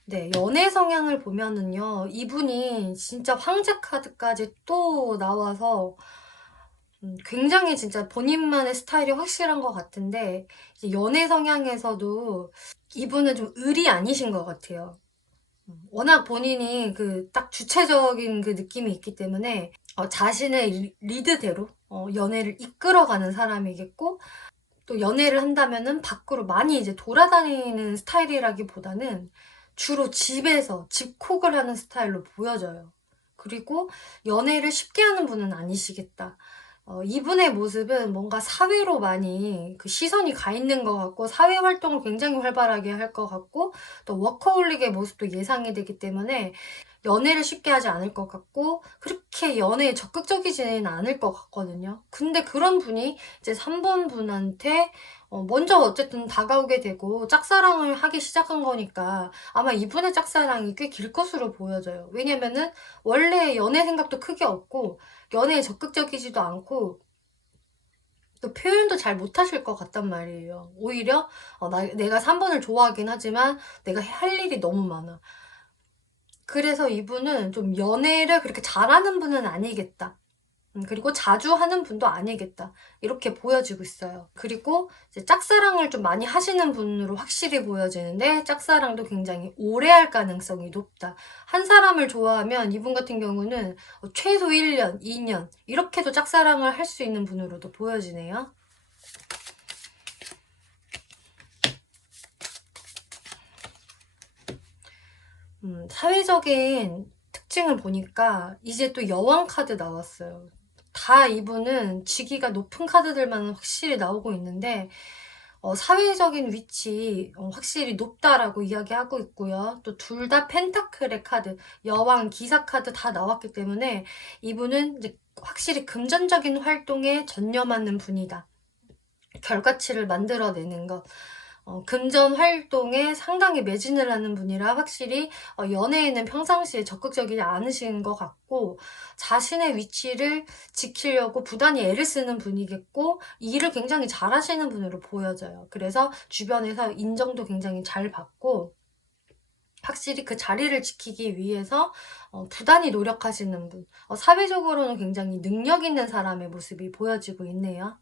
네, 연애 성향을 보면은요, 이분이 진짜 황제 카드까지 또 나와서 굉장히 진짜 본인만의 스타일이 확실한 것 같은데, 이제 연애 성향에서도 이분은 좀 을이 아니신 것 같아요. 워낙 본인이 그 딱 주체적인 그 느낌이 있기 때문에 자신의 리드대로 연애를 이끌어가는 사람이겠고, 또 연애를 한다면은 밖으로 많이 이제 돌아다니는 스타일이라기보다는 주로 집에서 집콕을 하는 스타일로 보여져요. 그리고 연애를 쉽게 하는 분은 아니시겠다. 이분의 모습은 뭔가 사회로 많이 그 시선이 가 있는 것 같고, 사회 활동을 굉장히 활발하게 할 것 같고, 또 워커홀릭의 모습도 예상이 되기 때문에 연애를 쉽게 하지 않을 것 같고, 그렇게 연애에 적극적이지는 않을 것 같거든요. 근데 그런 분이 이제 3번 분한테 먼저 어쨌든 다가오게 되고 짝사랑을 하기 시작한 거니까, 아마 이분의 짝사랑이 꽤 길 것으로 보여져요. 왜냐면은 원래 연애 생각도 크게 없고, 연애에 적극적이지도 않고, 또 표현도 잘 못하실 것 같단 말이에요. 오히려 내가 3번을 좋아하긴 하지만 내가 할 일이 너무 많아. 그래서 이분은 좀 연애를 그렇게 잘하는 분은 아니겠다. 그리고 자주 하는 분도 아니겠다. 이렇게 보여지고 있어요. 그리고 이제 짝사랑을 좀 많이 하시는 분으로 확실히 보여지는데, 짝사랑도 굉장히 오래 할 가능성이 높다. 한 사람을 좋아하면 이분 같은 경우는 최소 1년, 2년 이렇게도 짝사랑을 할 수 있는 분으로도 보여지네요. 사회적인 특징을 보니까 이제 또 여왕 카드 나왔어요. 다 이분은 직위가 높은 카드들만 확실히 나오고 있는데, 사회적인 위치 확실히 높다라고 이야기하고 있고요. 또 둘 다 펜타클의 카드, 여왕, 기사 카드 다 나왔기 때문에 이분은 이제 확실히 금전적인 활동에 전념하는 분이다. 결과치를 만들어내는 것. 금전 활동에 상당히 매진을 하는 분이라 확실히 연애에는 평상시에 적극적이지 않으신 것 같고, 자신의 위치를 지키려고 부단히 애를 쓰는 분이겠고, 일을 굉장히 잘하시는 분으로 보여져요. 그래서 주변에서 인정도 굉장히 잘 받고, 확실히 그 자리를 지키기 위해서 부단히 노력하시는 분, 사회적으로는 굉장히 능력 있는 사람의 모습이 보여지고 있네요.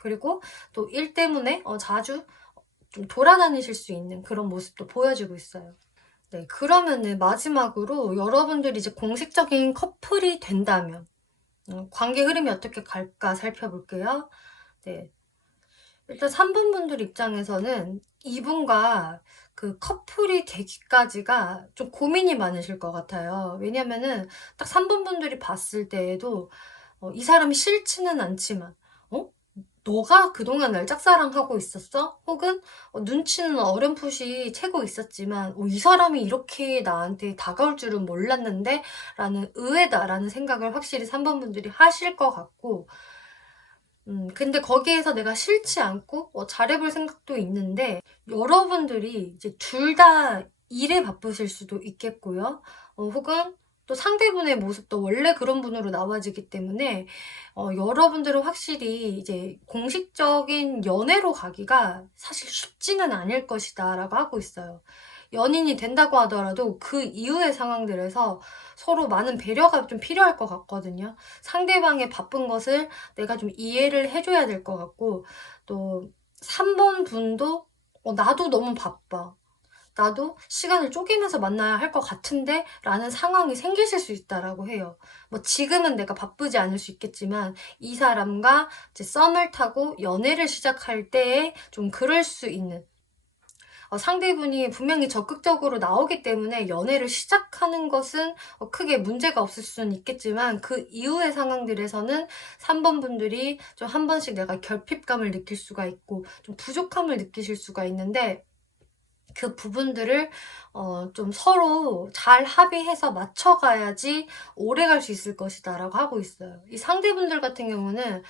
그리고 또 일 때문에 자주 좀 돌아다니실 수 있는 그런 모습도 보여지고 있어요. 네, 그러면은 마지막으로 여러분들이 이제 공식적인 커플이 된다면 관계 흐름이 어떻게 갈까 살펴볼게요. 네, 일단 3번 분들 입장에서는 이분과 그 커플이 되기까지가 좀 고민이 많으실 것 같아요. 왜냐면은 딱 3번 분들이 봤을 때에도 이 사람이 싫지는 않지만, 어? 너가 그동안 날 짝사랑하고 있었어? 혹은 눈치는 어렴풋이 채고 있었지만 이 사람이 이렇게 나한테 다가올 줄은 몰랐는데 라는 의외다라는 생각을 확실히 3번 분들이 하실 것 같고, 근데 거기에서 내가 싫지 않고 잘해볼 생각도 있는데, 여러분들이 이제 둘 다 일에 바쁘실 수도 있겠고요. 혹은 또 상대분의 모습도 원래 그런 분으로 나와지기 때문에 여러분들은 확실히 이제 공식적인 연애로 가기가 사실 쉽지는 않을 것이다 라고 하고 있어요. 연인이 된다고 하더라도 그 이후의 상황들에서 서로 많은 배려가 좀 필요할 것 같거든요. 상대방의 바쁜 것을 내가 좀 이해를 해줘야 될 것 같고, 또 3번 분도 나도 너무 바빠. 나도 시간을 쪼개면서 만나야 할 것 같은데 라는 상황이 생기실 수 있다라고 해요. 뭐 지금은 내가 바쁘지 않을 수 있겠지만 이 사람과 이제 썸을 타고 연애를 시작할 때에 좀 그럴 수 있는, 상대분이 분명히 적극적으로 나오기 때문에 연애를 시작하는 것은 크게 문제가 없을 수는 있겠지만, 그 이후의 상황들에서는 3번 분들이 좀 한 번씩 내가 결핍감을 느낄 수가 있고 좀 부족함을 느끼실 수가 있는데, 그 부분들을 좀 서로 잘 합의해서 맞춰가야지 오래 갈 수 있을 것이다 라고 하고 있어요. 이 상대분들 같은 경우는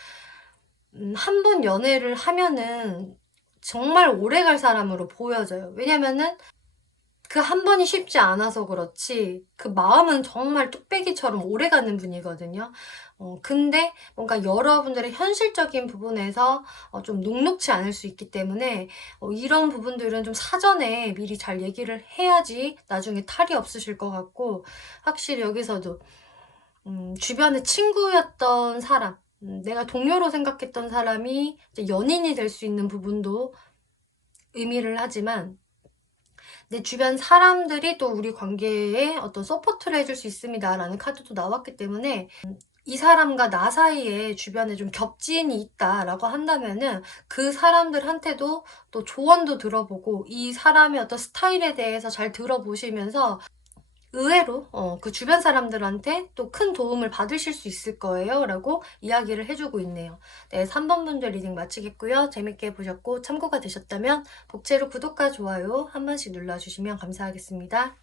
한 번 연애를 하면은 정말 오래 갈 사람으로 보여져요. 왜냐면은 그 한 번이 쉽지 않아서 그렇지 그 마음은 정말 뚝배기처럼 오래가는 분이거든요. 근데 뭔가 여러분들의 현실적인 부분에서 좀 녹록지 않을 수 있기 때문에 이런 부분들은 좀 사전에 미리 잘 얘기를 해야지 나중에 탈이 없으실 것 같고, 확실히 여기서도 주변에 친구였던 사람, 내가 동료로 생각했던 사람이 이제 연인이 될 수 있는 부분도 의미를 하지만, 내 주변 사람들이 또 우리 관계에 어떤 서포트를 해줄 수 있습니다라는 카드도 나왔기 때문에, 이 사람과 나 사이에 주변에 좀 겹지인이 있다라고 한다면은 그 사람들한테도 또 조언도 들어보고 이 사람의 어떤 스타일에 대해서 잘 들어보시면서 의외로 그 주변 사람들한테 또 큰 도움을 받으실 수 있을 거예요 라고 이야기를 해주고 있네요. 네, 3번 분들 리딩 마치겠고요. 재밌게 보셨고 참고가 되셨다면 복채로 구독과 좋아요 한 번씩 눌러주시면 감사하겠습니다.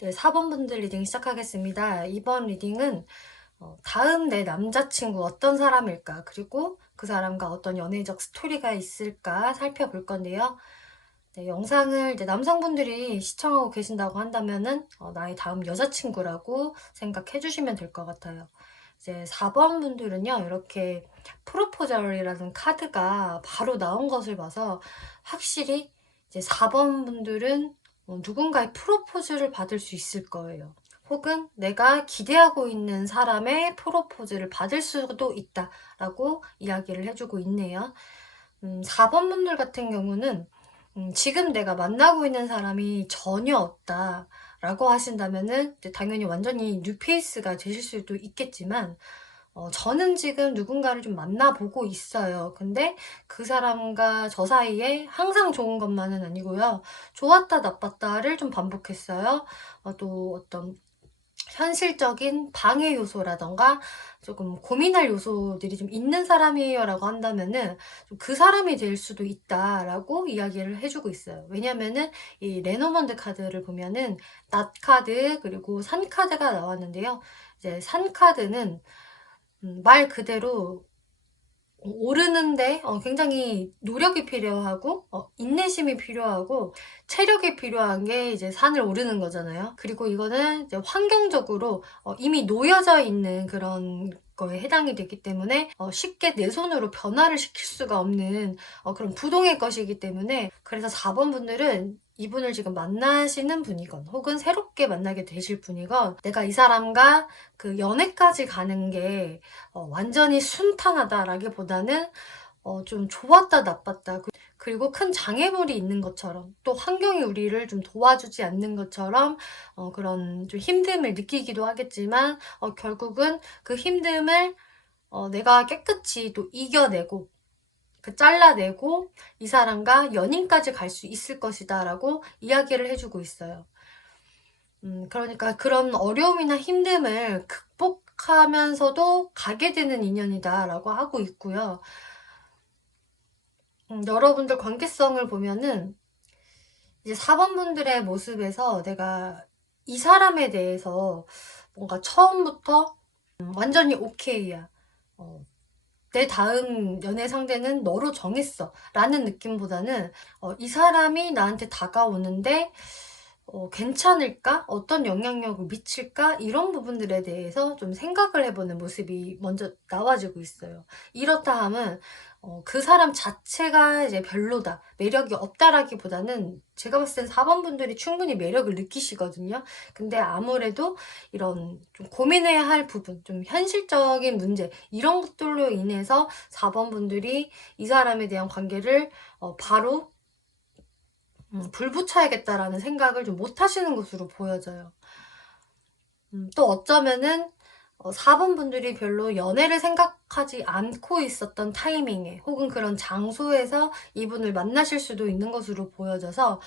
네, 4번 분들 리딩 시작하겠습니다. 이번 리딩은 다음 내 남자친구 어떤 사람일까, 그리고 그 사람과 어떤 연애적 스토리가 있을까 살펴볼 건데요. 네, 영상을 이제 남성분들이 시청하고 계신다고 한다면은 나의 다음 여자친구라고 생각해 주시면 될 것 같아요. 이제 4번 분들은요, 이렇게 프로포절이라는 카드가 바로 나온 것을 봐서 확실히 이제 4번 분들은 누군가의 프로포즈를 받을 수 있을 거예요. 혹은 내가 기대하고 있는 사람의 프로포즈를 받을 수도 있다라고 이야기를 해주고 있네요. 4번 분들 같은 경우는 지금 내가 만나고 있는 사람이 전혀 없다라고 하신다면은 이제 당연히 완전히 뉴페이스가 되실 수도 있겠지만, 저는 지금 누군가를 좀 만나보고 있어요. 근데 그 사람과 저 사이에 항상 좋은 것만은 아니고요. 좋았다 나빴다를 좀 반복했어요. 또 어떤 현실적인 방해 요소라던가 조금 고민할 요소들이 좀 있는 사람이에요 라고 한다면은 좀 그 사람이 될 수도 있다라고 이야기를 해주고 있어요. 왜냐면은 이 레노먼드 카드를 보면은 낫 카드 그리고 산 카드가 나왔는데요. 이제 산 카드는 말 그대로 오르는데 굉장히 노력이 필요하고 인내심이 필요하고 체력이 필요한 게 이제 산을 오르는 거잖아요. 그리고 이거는 이제 환경적으로 이미 놓여져 있는 그런 거에 해당이 되기 때문에 쉽게 내 손으로 변화를 시킬 수가 없는 그런 부동의 것이기 때문에, 그래서 4번 분들은 이분을 지금 만나시는 분이건 혹은 새롭게 만나게 되실 분이건 내가 이 사람과 그 연애까지 가는 게 완전히 순탄하다라기보다는 좀 좋았다 나빴다, 그리고 큰 장애물이 있는 것처럼, 또 환경이 우리를 좀 도와주지 않는 것처럼 그런 좀 힘듦을 느끼기도 하겠지만 결국은 그 힘듦을 내가 깨끗이 또 이겨내고 잘라내고 이 사람과 연인까지 갈 수 있을 것이다 라고 이야기를 해주고 있어요. 그러니까 그런 어려움이나 힘듦을 극복하면서도 가게 되는 인연이다라고 하고 있고요. 여러분들 관계성을 보면은 이제 4번 분들의 모습에서 내가 이 사람에 대해서 뭔가 처음부터 완전히 오케이야. 내 다음 연애 상대는 너로 정했어. 라는 느낌보다는 이 사람이 나한테 다가오는데 괜찮을까? 어떤 영향력을 미칠까? 이런 부분들에 대해서 좀 생각을 해보는 모습이 먼저 나와지고 있어요. 이렇다 함은 그 사람 자체가 이제 별로다, 매력이 없다라기보다는 제가 봤을 땐 4번 분들이 충분히 매력을 느끼시거든요. 근데 아무래도 이런 좀 고민해야 할 부분, 좀 현실적인 문제, 이런 것들로 인해서 4번 분들이 이 사람에 대한 관계를 바로 불 붙여야겠다라는 생각을 좀 못 하시는 것으로 보여져요. 또 어쩌면은 4번 분들이 별로 연애를 생각하지 않고 있었던 타이밍에 혹은 그런 장소에서 이분을 만나실 수도 있는 것으로 보여져서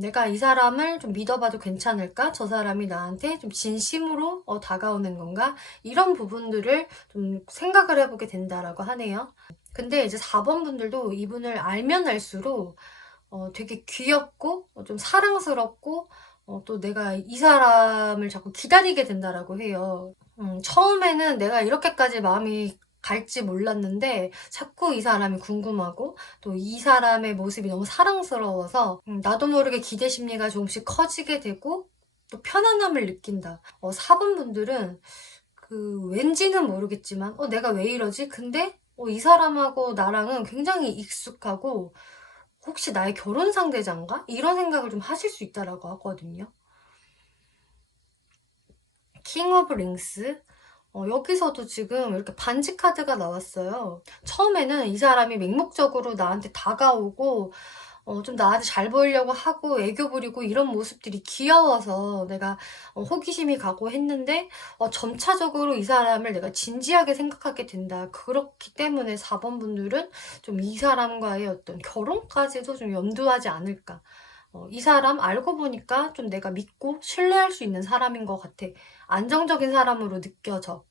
내가 이 사람을 좀 믿어봐도 괜찮을까? 저 사람이 나한테 좀 진심으로 다가오는 건가? 이런 부분들을 좀 생각을 해보게 된다라고 하네요. 근데 이제 4번 분들도 이분을 알면 알수록 되게 귀엽고 좀 사랑스럽고 또 내가 이 사람을 자꾸 기다리게 된다라고 해요. 처음에는 내가 이렇게까지 마음이 갈지 몰랐는데 자꾸 이 사람이 궁금하고 또 이 사람의 모습이 너무 사랑스러워서 나도 모르게 기대 심리가 조금씩 커지게 되고 또 편안함을 느낀다. 4번 분들은 그 왠지는 모르겠지만 내가 왜 이러지? 근데 이 사람하고 나랑은 굉장히 익숙하고 혹시 나의 결혼 상대자인가? 이런 생각을 좀 하실 수 있다라고 하거든요. 킹 오브 링스. 여기서도 지금 이렇게 반지 카드가 나왔어요. 처음에는 이 사람이 맹목적으로 나한테 다가오고 좀 나한테 잘 보이려고 하고 애교 부리고 이런 모습들이 귀여워서 내가 호기심이 가고 했는데 점차적으로 이 사람을 내가 진지하게 생각하게 된다. 그렇기 때문에 4번 분들은 좀 이 사람과의 어떤 결혼까지도 좀 염두하지 않을까. 이 사람 알고 보니까 좀 내가 믿고 신뢰할 수 있는 사람인 것 같아. 안정적인 사람으로 느껴져.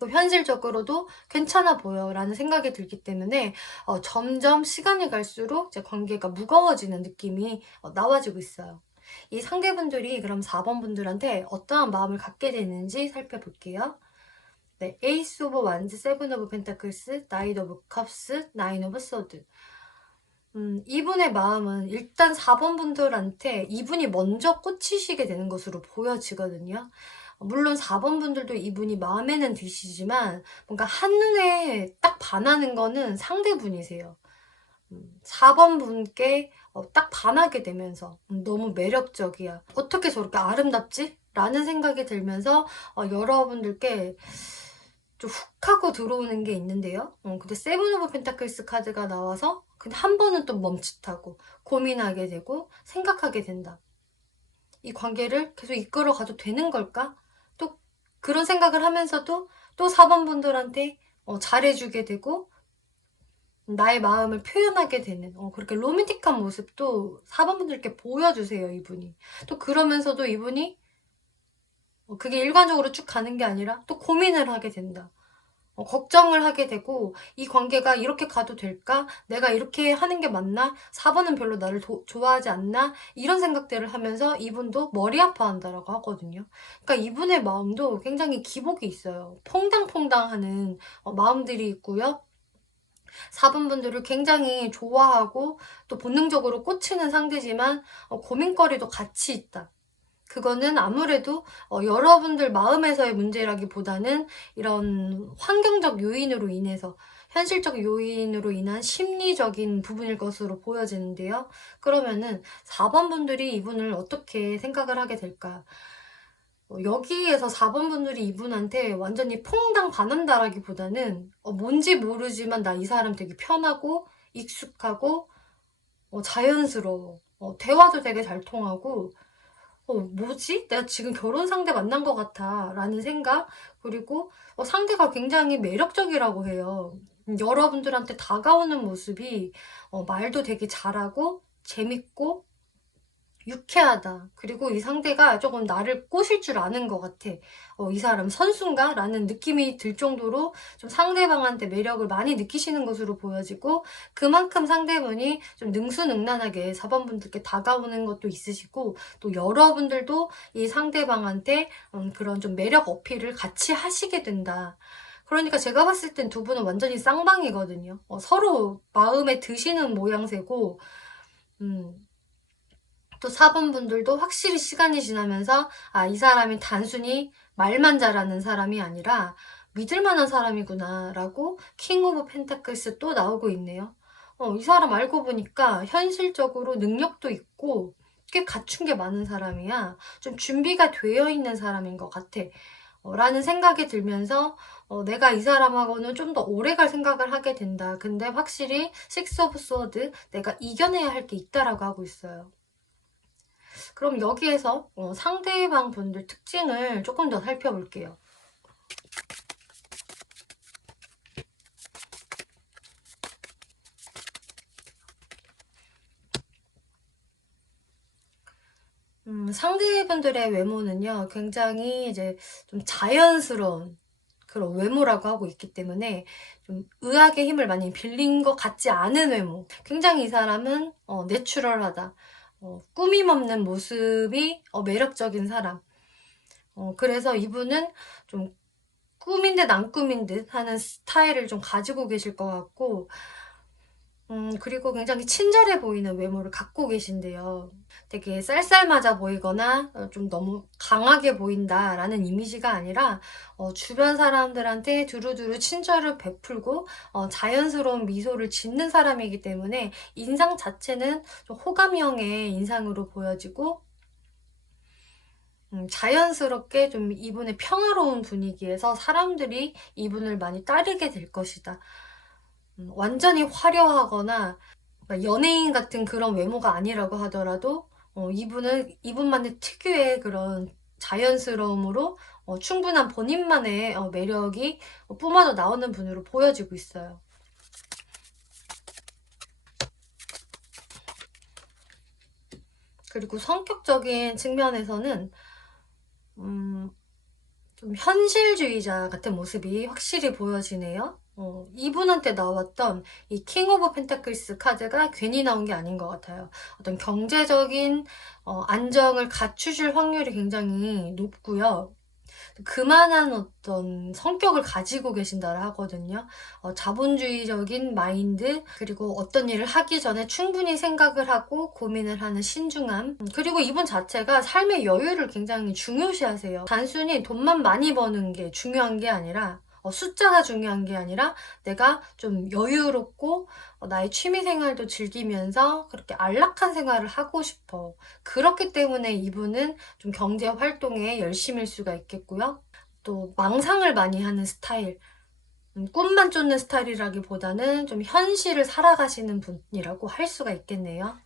또 현실적으로도 괜찮아 보여라는 생각이 들기 때문에 점점 시간이 갈수록 제 관계가 무거워지는 느낌이 나와지고 있어요. 이 상대분들이 그럼 4번 분들한테 어떠한 마음을 갖게 되는지 살펴볼게요. 네, 에이스 오브 완즈, 세븐 오브 펜타클스, 나이트 오브 컵스, 나인 오브 소드. 이분의 마음은 일단 4번 분들한테 이분이 먼저 꽂히시게 되는 것으로 보여지거든요. 물론 4번 분들도 이분이 마음에는 드시지만 뭔가 한눈에 딱 반하는 거는 상대분이세요. 4번 분께 딱 반하게 되면서 너무 매력적이야. 어떻게 저렇게 아름답지? 라는 생각이 들면서 여러분들께 좀 훅 하고 들어오는 게 있는데요. 근데 세븐 오브 펜타클스 카드가 나와서 근데 한 번은 또 멈칫하고 고민하게 되고 생각하게 된다. 이 관계를 계속 이끌어 가도 되는 걸까? 또 그런 생각을 하면서도 또 4번 분들한테 잘해주게 되고 나의 마음을 표현하게 되는 그렇게 로맨틱한 모습도 4번 분들께 보여주세요, 이분이. 또 그러면서도 이분이 그게 일관적으로 쭉 가는 게 아니라 또 고민을 하게 된다. 걱정을 하게 되고 '이 관계가 이렇게 가도 될까? 내가 이렇게 하는 게 맞나? 4번은 별로 나를 좋아하지 않나?' 이런 생각들을 하면서 이분도 머리 아파한다라고 하거든요. 그러니까 이분의 마음도 굉장히 기복이 있어요. 퐁당퐁당하는 마음들이 있고요. 4번 분들을 굉장히 좋아하고 또 본능적으로 꽂히는 상대지만 고민거리도 같이 있다. 그거는 아무래도 여러분들 마음에서의 문제라기보다는 이런 환경적 요인으로 인해서 현실적 요인으로 인한 심리적인 부분일 것으로 보여지는데요. 그러면은 4번 분들이 이분을 어떻게 생각을 하게 될까? 여기에서 4번 분들이 이분한테 완전히 퐁당 반한다라기보다는 뭔지 모르지만 '나 이 사람 되게 편하고 익숙하고 자연스러워. 대화도 되게 잘 통하고 뭐지? 내가 지금 결혼 상대 만난 것 같아. 라는 생각, 그리고 상대가 굉장히 매력적이라고 해요. 여러분들한테 다가오는 모습이 말도 되게 잘하고, 재밌고, 유쾌하다. 그리고 이 상대가 조금 나를 꼬실 줄 아는 것 같아. 이 사람 선수인가? 라는 느낌이 들 정도로 좀 상대방한테 매력을 많이 느끼시는 것으로 보여지고, 그만큼 상대분이 좀 능수능란하게 4번 분들께 다가오는 것도 있으시고, 또 여러분들도 이 상대방한테 그런 좀 매력 어필을 같이 하시게 된다. 그러니까 제가 봤을 땐 두 분은 완전히 쌍방이거든요. 서로 마음에 드시는 모양새고, 음, 또 4번 분들도 확실히 시간이 지나면서 이 사람이 단순히 말만 잘하는 사람이 아니라 믿을 만한 사람이구나 라고 킹 오브 펜타클스 또 나오고 있네요. 이 사람 알고 보니까 현실적으로 능력도 있고 꽤 갖춘 게 많은 사람이야. 좀 준비가 되어 있는 사람인 것 같아. 라는 생각이 들면서 내가 이 사람하고는 좀 더 오래 갈 생각을 하게 된다. 근데 확실히 식스 오브 소드 내가 이겨내야 할 게 있다라고 하고 있어요. 그럼 여기에서 상대방 분들 특징을 조금 더 살펴볼게요. 상대분들의 외모는요, 굉장히 이제 좀 자연스러운 그런 외모라고 하고 있기 때문에 좀 의학의 힘을 많이 빌린 것 같지 않은 외모. 굉장히 이 사람은 내추럴하다. 꾸밈 없는 모습이 매력적인 사람. 그래서 이분은 좀 꾸민 듯 안 꾸민 듯 하는 스타일을 좀 가지고 계실 것 같고, 그리고 굉장히 친절해 보이는 외모를 갖고 계신데요. 되게 쌀쌀맞아 보이거나 좀 너무 강하게 보인다라는 이미지가 아니라 주변 사람들한테 두루두루 친절을 베풀고 자연스러운 미소를 짓는 사람이기 때문에 인상 자체는 좀 호감형의 인상으로 보여지고, 자연스럽게 좀 이분의 평화로운 분위기에서 사람들이 이분을 많이 따르게 될 것이다. 완전히 화려하거나 연예인 같은 그런 외모가 아니라고 하더라도 이분은 이분만의 특유의 그런 자연스러움으로 충분한 본인만의 매력이 뿜어져 나오는 분으로 보여지고 있어요. 그리고 성격적인 측면에서는 음, 좀 현실주의자 같은 모습이 확실히 보여지네요. 이분한테 나왔던 이 킹 오브 펜타클스 카드가 괜히 나온 게 아닌 것 같아요. 어떤 경제적인 안정을 갖추실 확률이 굉장히 높고요. 그만한 어떤 성격을 가지고 계신다고 하거든요. 자본주의적인 마인드, 그리고 어떤 일을 하기 전에 충분히 생각을 하고 고민을 하는 신중함, 그리고 이분 자체가 삶의 여유를 굉장히 중요시하세요. 단순히 돈만 많이 버는 게 중요한 게 아니라 숫자가 중요한 게 아니라 내가 좀 여유롭고 나의 취미 생활도 즐기면서 그렇게 안락한 생활을 하고 싶어. 그렇기 때문에 이분은 좀 경제 활동에 열심일 수가 있겠고요. 또 망상을 많이 하는 스타일, 꿈만 쫓는 스타일이라기보다는 좀 현실을 살아가시는 분이라고 할 수가 있겠네요.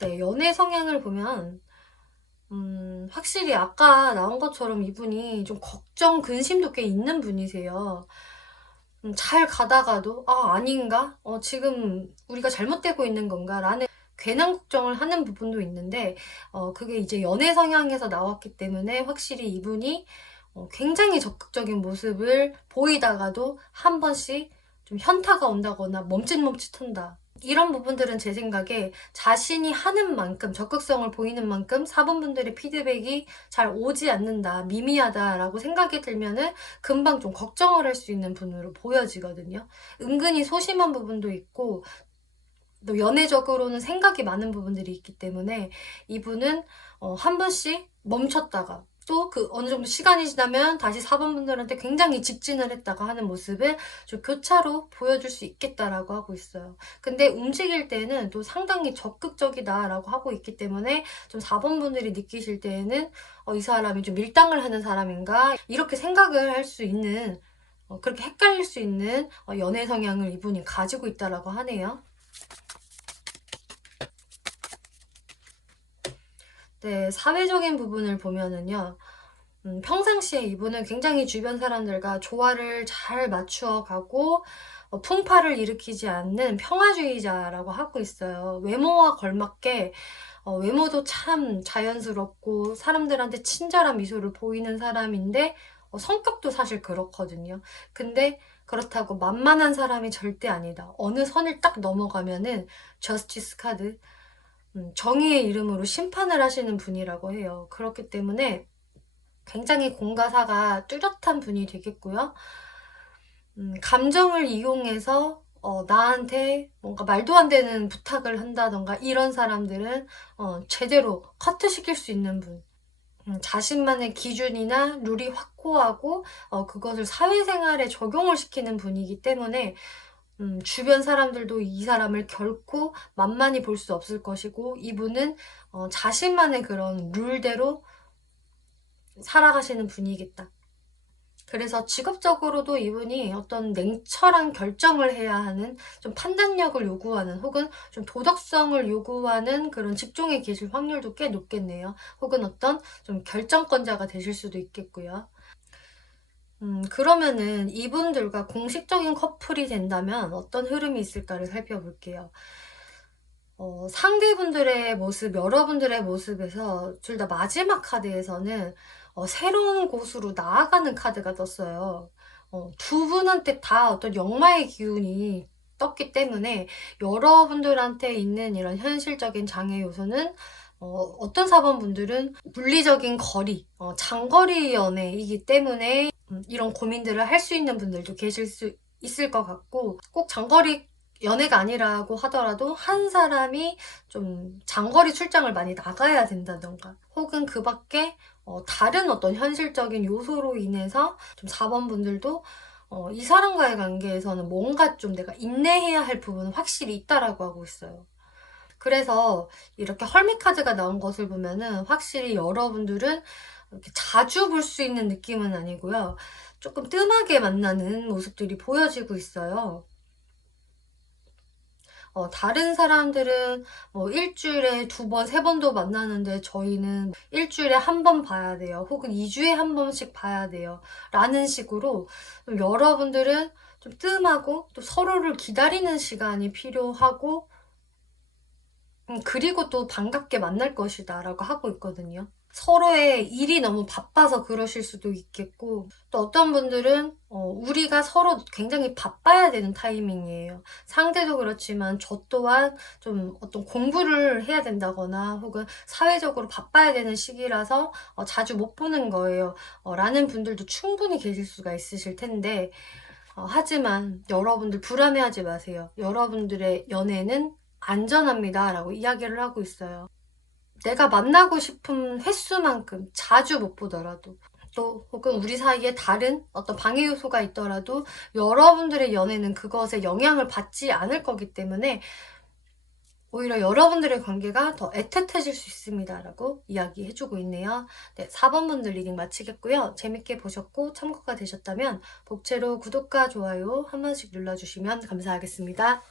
네, 연애 성향을 보면 확실히 아까 나온 것처럼 이분이 좀 걱정, 근심도 꽤 있는 분이세요. 잘 가다가도 아닌가? 지금 우리가 잘못되고 있는 건가? 라는 괜한 걱정을 하는 부분도 있는데 그게 이제 연애 성향에서 나왔기 때문에 확실히 이분이 굉장히 적극적인 모습을 보이다가도 한 번씩 좀 현타가 온다거나 멈칫멈칫한다. 이런 부분들은 제 생각에 자신이 하는 만큼, 적극성을 보이는 만큼 4번분들의 피드백이 잘 오지 않는다, 미미하다라고 생각이 들면은 금방 좀 걱정을 할 수 있는 분으로 보여지거든요. 은근히 소심한 부분도 있고 또 연애적으로는 생각이 많은 부분들이 있기 때문에 이분은 한 번씩 멈췄다가 또 그 어느 정도 시간이 지나면 다시 4번분들한테 굉장히 직진을 했다가 하는 모습을 좀 교차로 보여줄 수 있겠다라고 하고 있어요. 근데 움직일 때는 또 상당히 적극적이다라고 하고 있기 때문에 좀 4번분들이 느끼실 때에는 이 사람이 좀 밀당을 하는 사람인가 이렇게 생각을 할 수 있는 그렇게 헷갈릴 수 있는 연애 성향을 이분이 가지고 있다라고 하네요. 네, 사회적인 부분을 보면은요. 평상시에 이분은 굉장히 주변 사람들과 조화를 잘 맞추어 가고 풍파를 일으키지 않는 평화주의자라고 하고 있어요. 외모와 걸맞게 외모도 참 자연스럽고 사람들한테 친절한 미소를 보이는 사람인데 성격도 사실 그렇거든요. 근데 그렇다고 만만한 사람이 절대 아니다. 어느 선을 딱 넘어가면은 저스티스 카드, 정의의 이름으로 심판을 하시는 분이라고 해요. 그렇기 때문에 굉장히 공과사가 뚜렷한 분이 되겠고요. 감정을 이용해서 나한테 뭔가 말도 안 되는 부탁을 한다던가 이런 사람들은 제대로 커트시킬 수 있는 분. 자신만의 기준이나 룰이 확고하고 그것을 사회생활에 적용을 시키는 분이기 때문에 주변 사람들도 이 사람을 결코 만만히 볼 수 없을 것이고 이분은 자신만의 그런 룰대로 살아가시는 분이겠다. 그래서 직업적으로도 이분이 어떤 냉철한 결정을 해야 하는 좀 판단력을 요구하는 혹은 좀 도덕성을 요구하는 그런 직종에 계실 확률도 꽤 높겠네요. 혹은 어떤 좀 결정권자가 되실 수도 있겠고요. 그러면은 이분들과 공식적인 커플이 된다면 어떤 흐름이 있을까를 살펴볼게요. 상대분들의 모습, 여러분들의 모습에서 둘 다 마지막 카드에서는 새로운 곳으로 나아가는 카드가 떴어요. 두 분한테 다 어떤 역마의 기운이 떴기 때문에 여러분들한테 있는 이런 현실적인 장애 요소는 어떤 사번분들은 물리적인 거리, 장거리 연애이기 때문에 이런 고민들을 할 수 있는 분들도 계실 수 있을 것 같고 꼭 장거리 연애가 아니라고 하더라도 한 사람이 좀 장거리 출장을 많이 나가야 된다던가 혹은 그 밖에 다른 어떤 현실적인 요소로 인해서 좀 4번 분들도 이 사람과의 관계에서는 뭔가 좀 내가 인내해야 할 부분은 확실히 있다라고 하고 있어요. 그래서 이렇게 헐미 카드가 나온 것을 보면은 확실히 여러분들은 이렇게 자주 볼 수 있는 느낌은 아니고요. 조금 뜸하게 만나는 모습들이 보여지고 있어요. 다른 사람들은 뭐 일주일에 2번, 3번도 만나는데 저희는 일주일에 1번 봐야 돼요. 혹은 2주에 1번씩 봐야 돼요. 라는 식으로 좀 여러분들은 좀 뜸하고 또 서로를 기다리는 시간이 필요하고 그리고 또 반갑게 만날 것이다 라고 하고 있거든요. 서로의 일이 너무 바빠서 그러실 수도 있겠고 또 어떤 분들은 우리가 서로 굉장히 바빠야 되는 타이밍이에요. 상대도 그렇지만 저 또한 좀 어떤 공부를 해야 된다거나 혹은 사회적으로 바빠야 되는 시기라서 자주 못 보는 거예요. 라는 분들도 충분히 계실 수가 있으실 텐데 하지만 여러분들 불안해하지 마세요. 여러분들의 연애는 안전합니다 라고 이야기를 하고 있어요. 내가 만나고 싶은 횟수만큼 자주 못 보더라도 또 혹은 우리 사이에 다른 어떤 방해 요소가 있더라도 여러분들의 연애는 그것에 영향을 받지 않을 거기 때문에 오히려 여러분들의 관계가 더 애틋해질 수 있습니다 라고 이야기해주고 있네요. 네, 4번분들 리딩 마치겠고요. 재밌게 보셨고 참고가 되셨다면 복채로 구독과 좋아요 한 번씩 눌러주시면 감사하겠습니다.